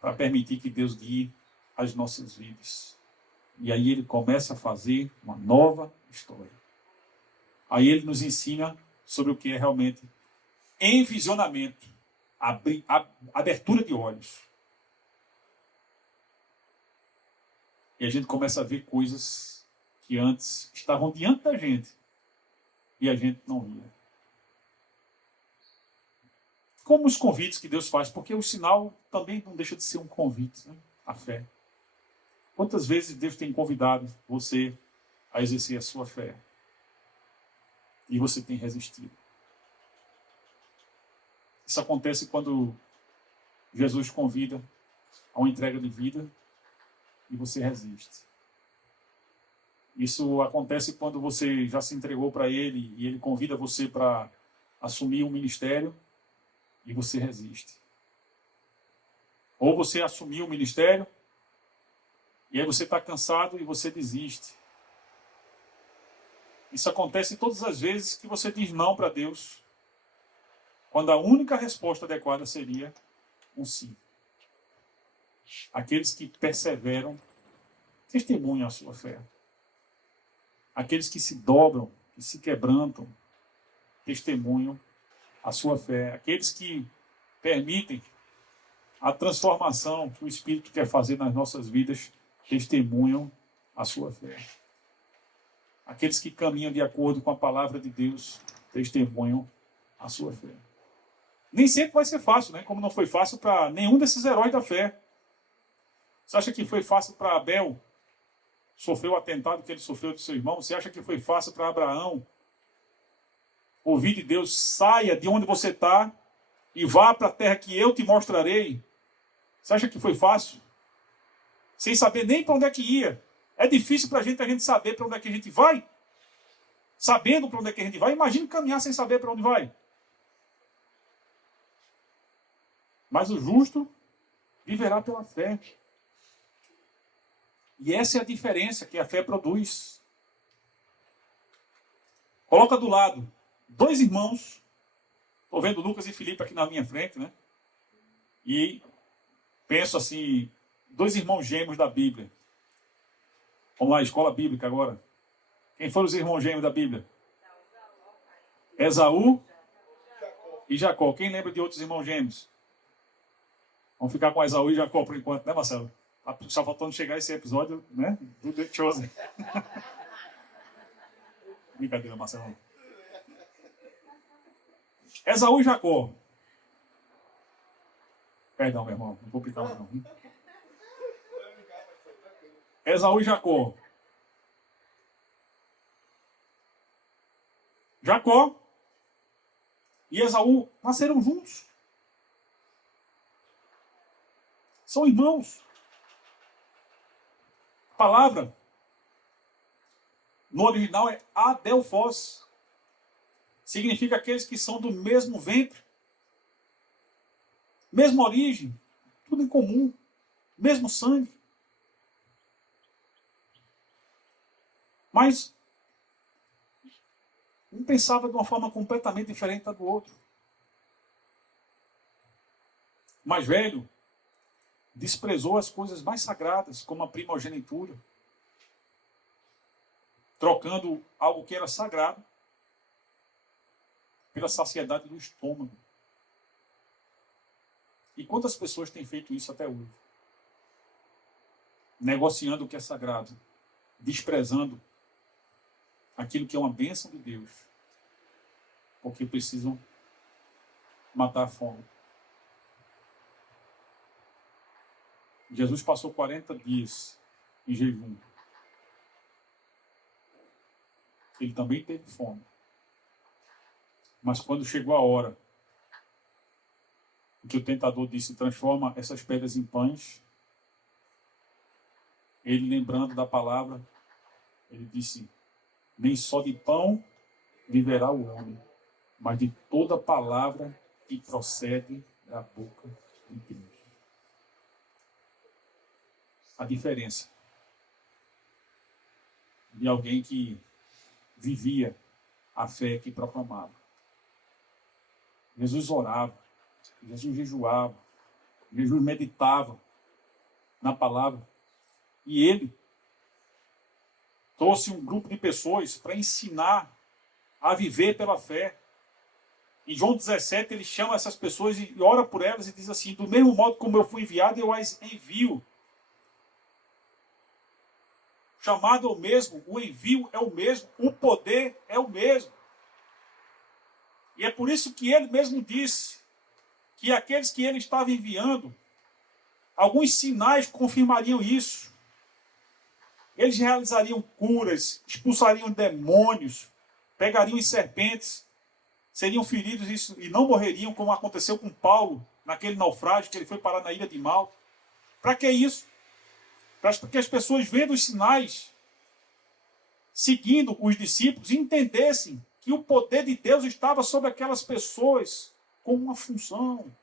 para permitir que Deus guie as nossas vidas. E aí ele começa a fazer uma nova história. Aí ele nos ensina sobre o que é realmente envisionamento, abertura de olhos. E a gente começa a ver coisas que antes estavam diante da gente e a gente não via. Como os convites que Deus faz, porque o sinal também não deixa de ser um convite, né? A fé. Quantas vezes Deus tem convidado você a exercer a sua fé? E você tem resistido. Isso acontece quando Jesus convida a uma entrega de vida e você resiste. Isso acontece quando você já se entregou para Ele e Ele convida você para assumir um ministério e você resiste. Ou você assumiu o ministério e aí você está cansado e você desiste. Isso acontece todas as vezes que você diz não para Deus, quando a única resposta adequada seria um sim. Aqueles que perseveram testemunham a sua fé. Aqueles que se dobram, que se quebrantam, testemunham a sua fé. Aqueles que permitem a transformação que o Espírito quer fazer nas nossas vidas, testemunham a sua fé. Aqueles que caminham de acordo com a palavra de Deus, testemunham a sua fé. Nem sempre vai ser fácil, né? Como não foi fácil para nenhum desses heróis da fé. Você acha que foi fácil para Abel sofrer o atentado que ele sofreu de seu irmão? Você acha que foi fácil para Abraão ouvir de Deus: saia de onde você está e vá para a terra que eu te mostrarei? Você acha que foi fácil? Sem saber nem para onde é que ia. É difícil para a gente saber para onde é que a gente vai. Sabendo para onde é que a gente vai, imagine caminhar sem saber para onde vai. Mas o justo viverá pela fé. E essa é a diferença que a fé produz. Coloca do lado dois irmãos. Estou vendo Lucas e Filipe aqui na minha frente, né? E penso assim, dois irmãos gêmeos da Bíblia. Vamos lá, escola bíblica agora. Quem foram os irmãos gêmeos da Bíblia? Esaú e Jacó. Quem lembra de outros irmãos gêmeos? Vamos ficar com Esaú e Jacó por enquanto, né, Marcelo? Só faltando chegar esse episódio, né? Do The Chosen. Brincadeira, Marcelo. Esaú e Jacó. Perdão, meu irmão. Não vou picar mais não. Esaú e Jacó. Jacó e Esaú nasceram juntos. São irmãos. A palavra no original é adelphos. Significa aqueles que são do mesmo ventre, mesma origem, tudo em comum, mesmo sangue. Mas um pensava de uma forma completamente diferente da do outro. O mais velho desprezou as coisas mais sagradas, como a primogenitura, trocando algo que era sagrado pela saciedade do estômago. E quantas pessoas têm feito isso até hoje? Negociando o que é sagrado, desprezando aquilo que é uma bênção de Deus, porque precisam matar a fome. Jesus passou 40 dias em jejum. Ele também teve fome. Mas quando chegou a hora que o tentador disse, transforma essas pedras em pães, ele, lembrando da palavra, ele disse, nem só de pão viverá o homem, mas de toda palavra que procede da boca de Deus. A diferença de alguém que vivia a fé que proclamava. Jesus orava, Jesus jejuava, Jesus meditava na palavra. E ele trouxe um grupo de pessoas para ensinar a viver pela fé. Em João 17, ele chama essas pessoas e ora por elas e diz assim, do mesmo modo como eu fui enviado, eu as envio. O chamado é o mesmo, o envio é o mesmo, o poder é o mesmo. E é por isso que ele mesmo disse que aqueles que ele estava enviando, alguns sinais confirmariam isso. Eles realizariam curas, expulsariam demônios, pegariam em serpentes, seriam feridos e não morreriam, como aconteceu com Paulo, naquele naufrágio que ele foi parar na ilha de Malta. Para que isso? Para que as pessoas, vendo os sinais, seguindo os discípulos, entendessem que o poder de Deus estava sobre aquelas pessoas com uma função,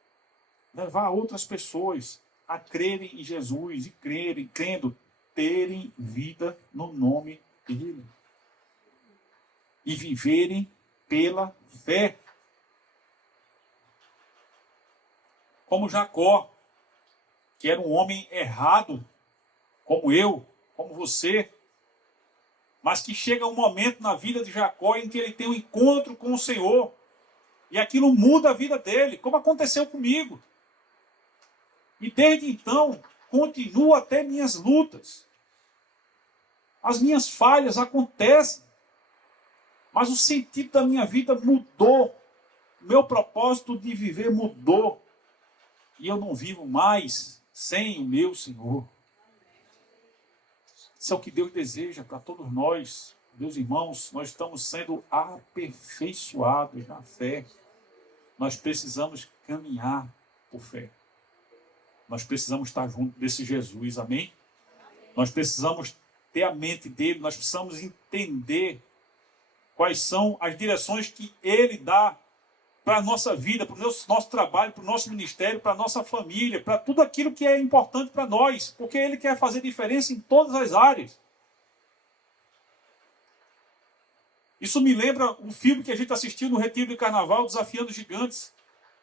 levar outras pessoas a crerem em Jesus e crendo, terem vida no nome dele e viverem pela fé. Como Jacó, que era um homem errado, como eu, como você, mas que chega um momento na vida de Jacó em que ele tem um encontro com o Senhor e aquilo muda a vida dele, como aconteceu comigo. E desde então, continuo até minhas lutas. As minhas falhas acontecem, mas o sentido da minha vida mudou. Meu propósito de viver mudou. E eu não vivo mais sem o meu Senhor. Isso é o que Deus deseja para todos nós. Meus irmãos, nós estamos sendo aperfeiçoados na fé. Nós precisamos caminhar por fé. Nós precisamos estar junto desse Jesus, amém? Nós precisamos ter a mente dele, nós precisamos entender quais são as direções que ele dá para a nossa vida, para o nosso trabalho, para o nosso ministério, para a nossa família, para tudo aquilo que é importante para nós, porque ele quer fazer diferença em todas as áreas. Isso me lembra um filme que a gente assistiu no Retiro de Carnaval, Desafiando os Gigantes,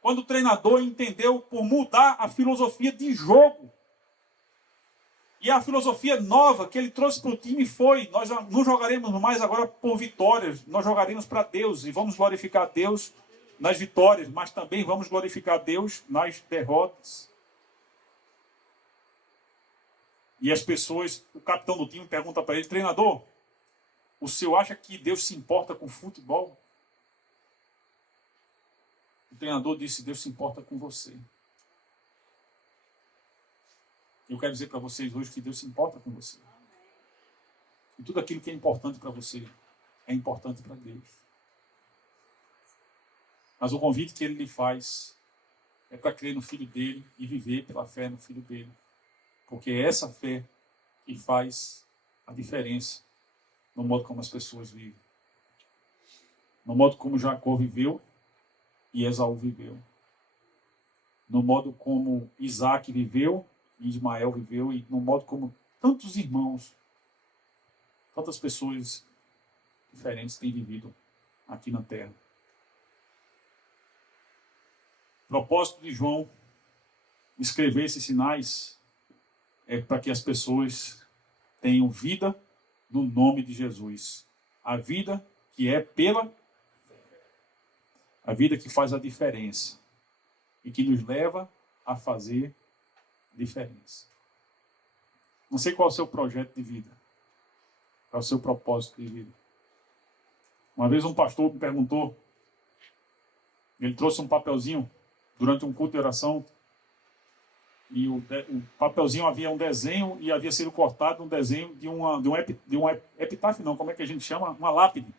quando o treinador entendeu por mudar a filosofia de jogo. E a filosofia nova que ele trouxe para o time foi, nós não jogaremos mais agora por vitórias, nós jogaremos para Deus e vamos glorificar Deus nas vitórias, mas também vamos glorificar Deus nas derrotas. E as pessoas, o capitão do time pergunta para ele, treinador, o senhor acha que Deus se importa com futebol? O treinador disse, Deus se importa com você. Eu quero dizer para vocês hoje que Deus se importa com você. E tudo aquilo que é importante para você é importante para Deus. Mas o convite que ele lhe faz é para crer no Filho dele e viver pela fé no Filho dele. Porque é essa fé que faz a diferença no modo como as pessoas vivem. no modo como Jacó viveu e Esaú viveu, no modo como Isaac viveu e Ismael viveu, e no modo como tantos irmãos, tantas pessoas diferentes têm vivido aqui na terra. O propósito de João escrever esses sinais é para que as pessoas tenham vida no nome de Jesus. A vida que é pela fé. A vida que faz a diferença e que nos leva a fazer diferença. Não sei qual é o seu projeto de vida, qual é o seu propósito de vida. Uma vez um pastor me perguntou, ele trouxe um papelzinho durante um culto de oração, e o papelzinho havia um desenho e havia sido cortado um desenho de um epitáfio, não, como é que a gente chama? Uma lápide.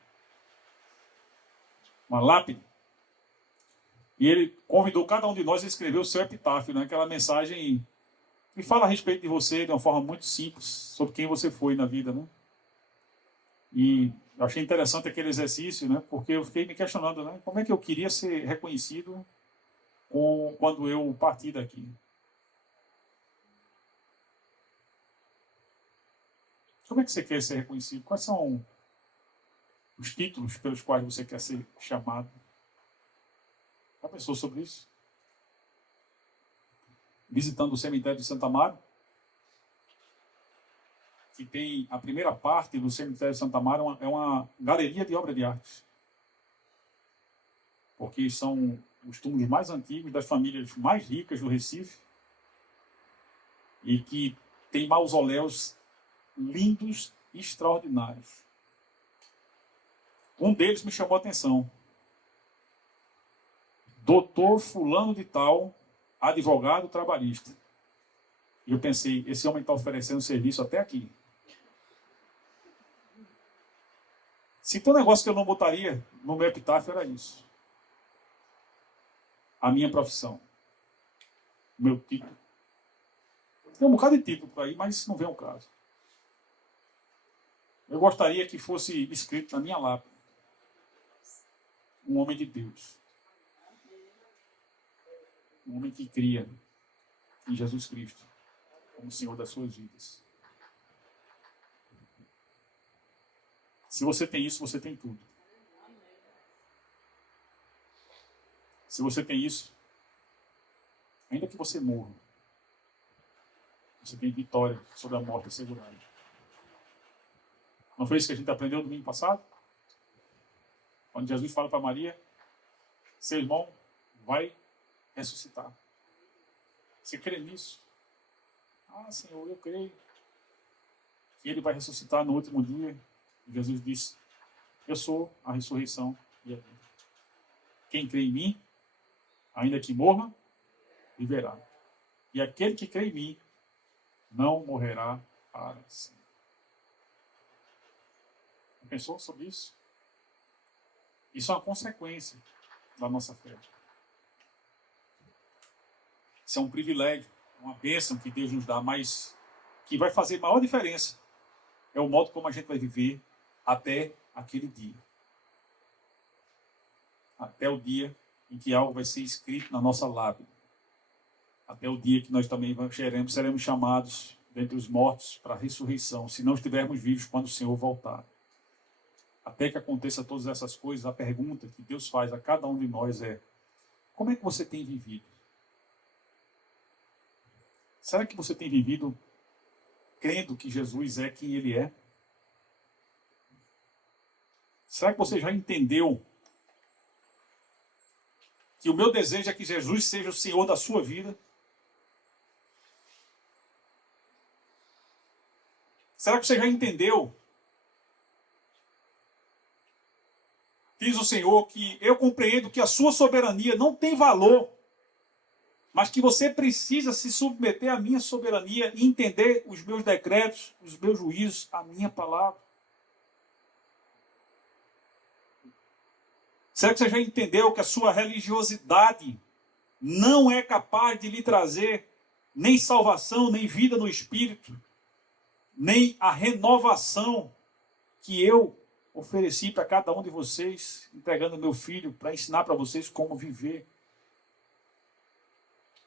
Uma lápide. E ele convidou cada um de nós a escrever o seu epitáfio, né? Aquela mensagem que fala a respeito de você de uma forma muito simples, sobre quem você foi na vida, né? E eu achei interessante aquele exercício, né? Porque eu fiquei me questionando, né? Como é que eu queria ser reconhecido quando eu parti daqui? Como é que você quer ser reconhecido? Quais são os títulos pelos quais você quer ser chamado? Já pensou sobre isso? Visitando o cemitério de Santa Amaro, que tem a primeira parte do cemitério de Santa Amaro, é uma galeria de obra de arte. Porque são os túmulos mais antigos das famílias mais ricas do Recife e que tem mausoléus lindos e extraordinários. Um deles me chamou a atenção. Doutor fulano de tal, advogado trabalhista. E eu pensei, esse homem está oferecendo serviço até aqui. Se tem um negócio que eu não botaria no meu epitáfio, era isso. A minha profissão. O meu título. Tem um bocado de título por aí, mas não vem ao caso. Eu gostaria que fosse escrito na minha lápide. Um homem de Deus. Um homem que cria em Jesus Cristo como Senhor das suas vidas. Se você tem isso, você tem tudo. Se você tem isso, ainda que você morra, você tem vitória sobre a morte assegurada. Não foi isso que a gente aprendeu no domingo passado? Quando Jesus fala para Maria, seu irmão vai ressuscitar. Você crê nisso? Ah, Senhor, eu creio. Que ele vai ressuscitar no último dia. Jesus disse, eu sou a ressurreição e a vida. Quem crê em mim, ainda que morra, viverá. E aquele que crê em mim, não morrerá para sempre. Pensou sobre isso? Isso é uma consequência da nossa fé. Isso é um privilégio, uma bênção que Deus nos dá, mas que vai fazer maior diferença é o modo como a gente vai viver até aquele dia. Até o dia em que algo vai ser escrito na nossa lápide. Até o dia que nós também seremos chamados dentre os mortos para a ressurreição, se não estivermos vivos quando o Senhor voltar. Até que aconteça todas essas coisas, a pergunta que Deus faz a cada um de nós é: como é que você tem vivido? Será que você tem vivido crendo que Jesus é quem Ele é? Será que você já entendeu que o meu desejo é que Jesus seja o Senhor da sua vida? Será que você já entendeu? Diz o Senhor que eu compreendo que a sua soberania não tem valor, mas que você precisa se submeter à minha soberania e entender os meus decretos, os meus juízos, a minha palavra. Será que você já entendeu que a sua religiosidade não é capaz de lhe trazer nem salvação, nem vida no Espírito, nem a renovação que eu ofereci para cada um de vocês, entregando meu filho para ensinar para vocês como viver.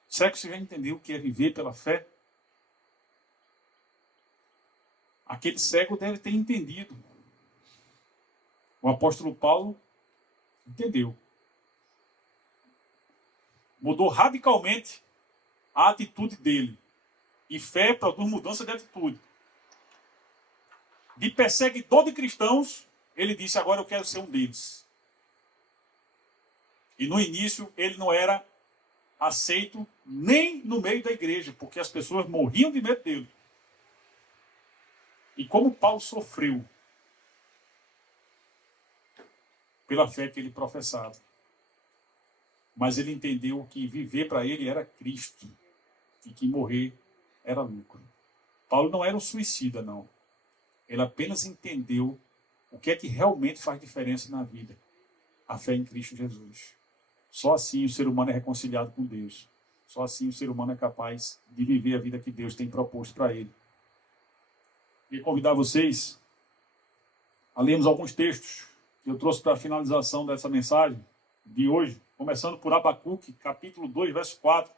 Será que você já entendeu o que é viver pela fé? Aquele cego deve ter entendido. O apóstolo Paulo entendeu. Mudou radicalmente a atitude dele. E fé produz mudança de atitude. De perseguidor de cristãos, ele disse, agora eu quero ser um deles. E no início ele não era aceito nem no meio da igreja, porque as pessoas morriam de medo dele. E como Paulo sofreu pela fé que ele professava. Mas ele entendeu que viver para ele era Cristo e que morrer era lucro. Paulo não era um suicida, não. Ele apenas entendeu o que é que realmente faz diferença na vida. A fé em Cristo Jesus. Só assim o ser humano é reconciliado com Deus. Só assim o ser humano é capaz de viver a vida que Deus tem proposto para ele. Queria convidar vocês a lermos alguns textos que eu trouxe para a finalização dessa mensagem de hoje, começando por Abacuque, capítulo 2, verso 4.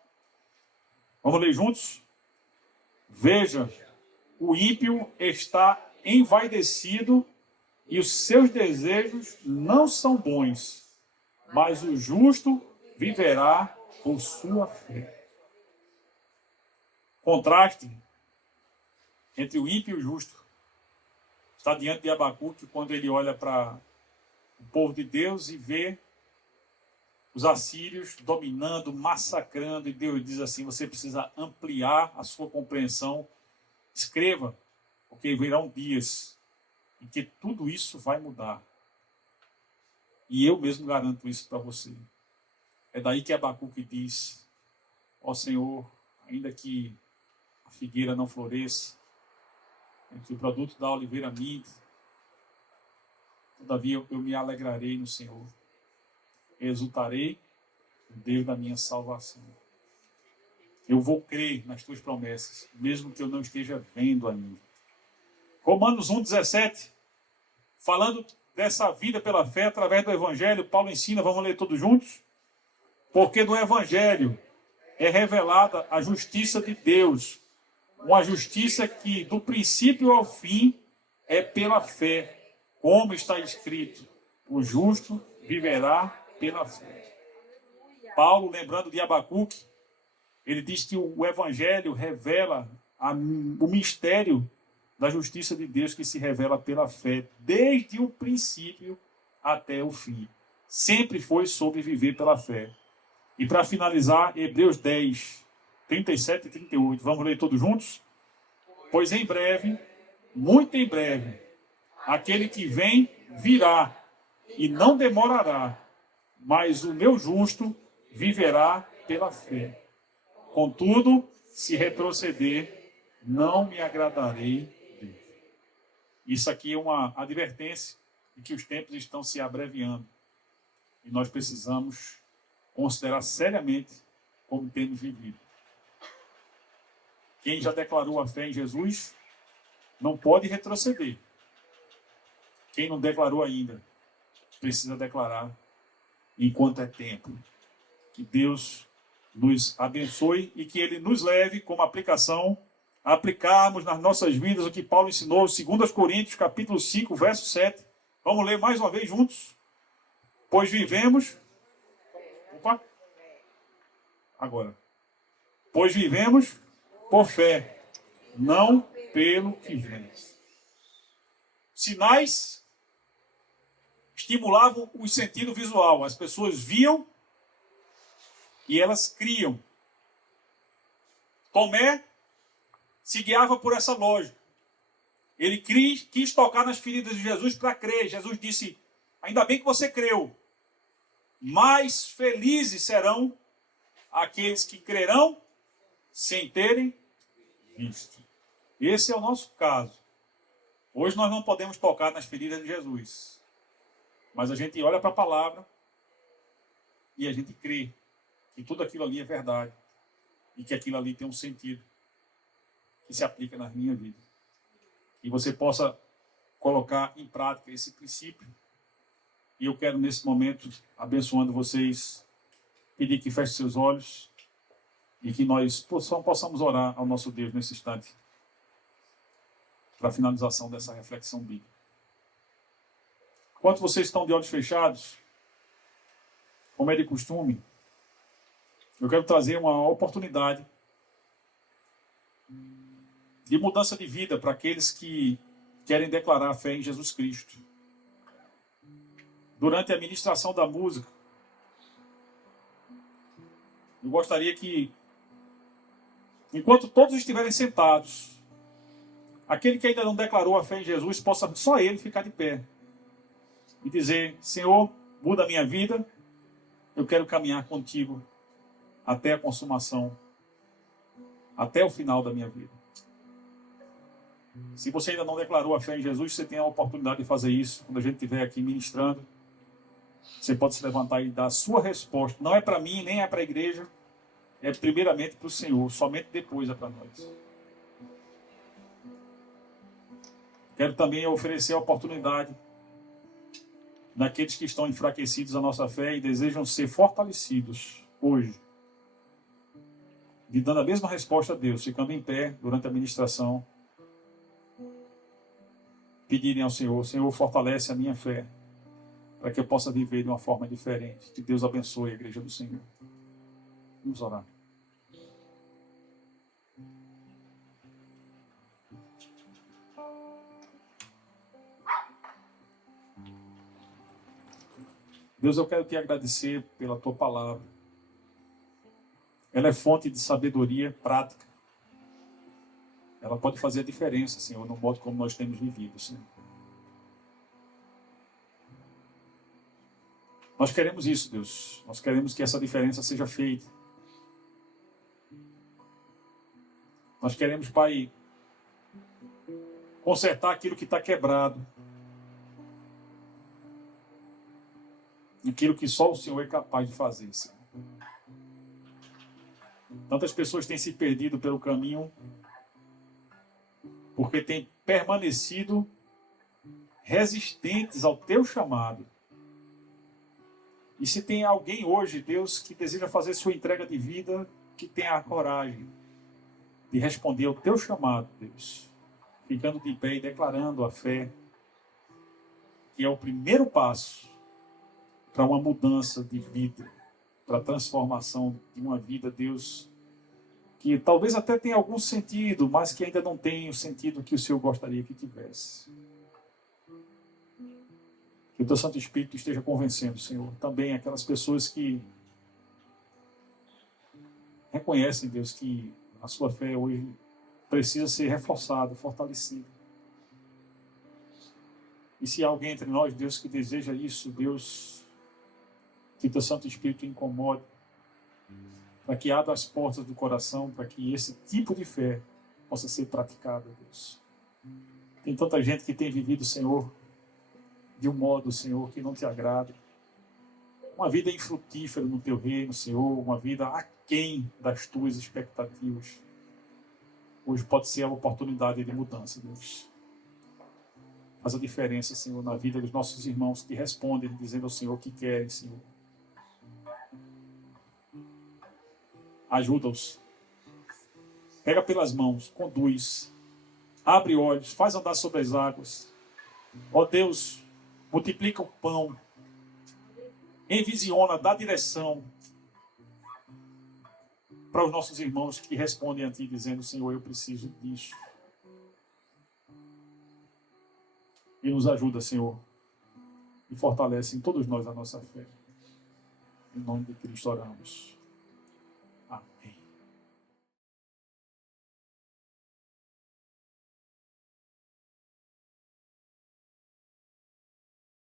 Vamos ler juntos? Veja, o ímpio está envaidecido e os seus desejos não são bons, mas o justo viverá por sua fé. Contraste entre o ímpio e o justo está diante de Abacuque quando ele olha para o povo de Deus e vê os assírios dominando, massacrando, e Deus diz assim, você precisa ampliar a sua compreensão, escreva, porque virão dias em que tudo isso vai mudar. E eu mesmo garanto isso para você. É daí que Abacuque diz, ó Senhor, ainda que a figueira não floresça, que o produto da oliveira minta, todavia eu me alegrarei no Senhor. Exultarei no Deus da minha salvação. Eu vou crer nas tuas promessas, mesmo que eu não esteja vendo ainda. Romanos 1,17, falando dessa vida pela fé através do Evangelho, Paulo ensina, vamos ler todos juntos? Porque no Evangelho é revelada a justiça de Deus, uma justiça que do princípio ao fim é pela fé, como está escrito, o justo viverá pela fé. Paulo, lembrando de Abacuque, ele diz que o Evangelho revela o mistério da justiça de Deus que se revela pela fé, desde o princípio até o fim. Sempre foi sobre viver pela fé. E para finalizar, Hebreus 10, 37 e 38. Vamos ler todos juntos? Pois em breve, muito em breve, aquele que vem virá e não demorará, mas o meu justo viverá pela fé. Contudo, se retroceder, não me agradarei dele. Isso aqui é uma advertência de que os tempos estão se abreviando. E nós precisamos considerar seriamente como temos vivido. Quem já declarou a fé em Jesus não pode retroceder. Quem não declarou ainda, precisa declarar enquanto é tempo. Que Deus nos abençoe e que Ele nos leve como aplicação a aplicarmos nas nossas vidas o que Paulo ensinou, 2 Coríntios, capítulo 5, verso 7. Vamos ler mais uma vez juntos? Pois vivemos... Opa! Agora. Pois vivemos por fé, não pelo que vemos. Sinais estimulavam o sentido visual. As pessoas viam e elas criam. Tomé se guiava por essa lógica. Ele quis tocar nas feridas de Jesus para crer. Jesus disse, ainda bem que você creu. Mais felizes serão aqueles que crerão sem terem visto. Esse é o nosso caso. Hoje nós não podemos tocar nas feridas de Jesus. Mas a gente olha para a palavra e a gente crê que tudo aquilo ali é verdade. E que aquilo ali tem um sentido que se aplica na minha vida. E você possa colocar em prática esse princípio. E eu quero, nesse momento, abençoando vocês, pedir que fechem seus olhos e que nós possamos orar ao nosso Deus nesse instante, para a finalização dessa reflexão bíblica. Enquanto vocês estão de olhos fechados, como é de costume, eu quero trazer uma oportunidade de mudança de vida para aqueles que querem declarar a fé em Jesus Cristo. Durante a ministração da música, eu gostaria que, enquanto todos estiverem sentados, aquele que ainda não declarou a fé em Jesus, possa só ele ficar de pé e dizer: Senhor, muda a minha vida, eu quero caminhar contigo até a consumação, até o final da minha vida. Se você ainda não declarou a fé em Jesus, você tem a oportunidade de fazer isso quando a gente estiver aqui ministrando. Você pode se levantar e dar a sua resposta. Não é para mim, nem é para a igreja. É primeiramente para o Senhor. Somente depois é para nós. Quero também oferecer a oportunidade daqueles que estão enfraquecidos à nossa fé e desejam ser fortalecidos hoje, de dando a mesma resposta a Deus, ficando em pé durante a ministração, pedirem ao Senhor: Senhor, fortalece a minha fé, para que eu possa viver de uma forma diferente. Que Deus abençoe a igreja do Senhor. Vamos orar. Deus, eu quero te agradecer pela tua palavra. Ela é fonte de sabedoria prática. Ela pode fazer a diferença, Senhor, no modo como nós temos vivido, Senhor. Nós queremos isso, Deus. Nós queremos que essa diferença seja feita. Nós queremos, Pai, consertar aquilo que está quebrado. Aquilo que só o Senhor é capaz de fazer, Senhor. Tantas pessoas têm se perdido pelo caminho porque têm permanecido resistentes ao teu chamado. E se tem alguém hoje, Deus, que deseja fazer sua entrega de vida, que tenha a coragem de responder ao teu chamado, Deus, ficando de pé e declarando a fé, que é o primeiro passo para uma mudança de vida, para a transformação de uma vida, Deus, que talvez até tenha algum sentido, mas que ainda não tem o sentido que o Senhor gostaria que tivesse. Que o teu Santo Espírito esteja convencendo, Senhor, também aquelas pessoas que reconhecem, Deus, que a sua fé hoje precisa ser reforçada, fortalecida. E se há alguém entre nós, Deus, que deseja isso, Deus, que o teu Santo Espírito incomode, para que abra as portas do coração, para que esse tipo de fé possa ser praticada, Deus. Tem tanta gente que tem vivido, Senhor, de um modo, Senhor, que não te agrada. Uma vida infrutífera no teu reino, Senhor, uma vida aquém das tuas expectativas. Hoje pode ser a oportunidade de mudança, Deus. Faz a diferença, Senhor, na vida dos nossos irmãos que respondem, dizendo ao Senhor que querem, Senhor. Ajuda-os. Pega pelas mãos, conduz, abre olhos, faz andar sobre as águas. Ó Deus, multiplica o pão, envisiona, dá direção para os nossos irmãos que respondem a Ti, dizendo: Senhor, eu preciso disso. E nos ajuda, Senhor, e fortalece em todos nós a nossa fé. Em nome de Cristo oramos.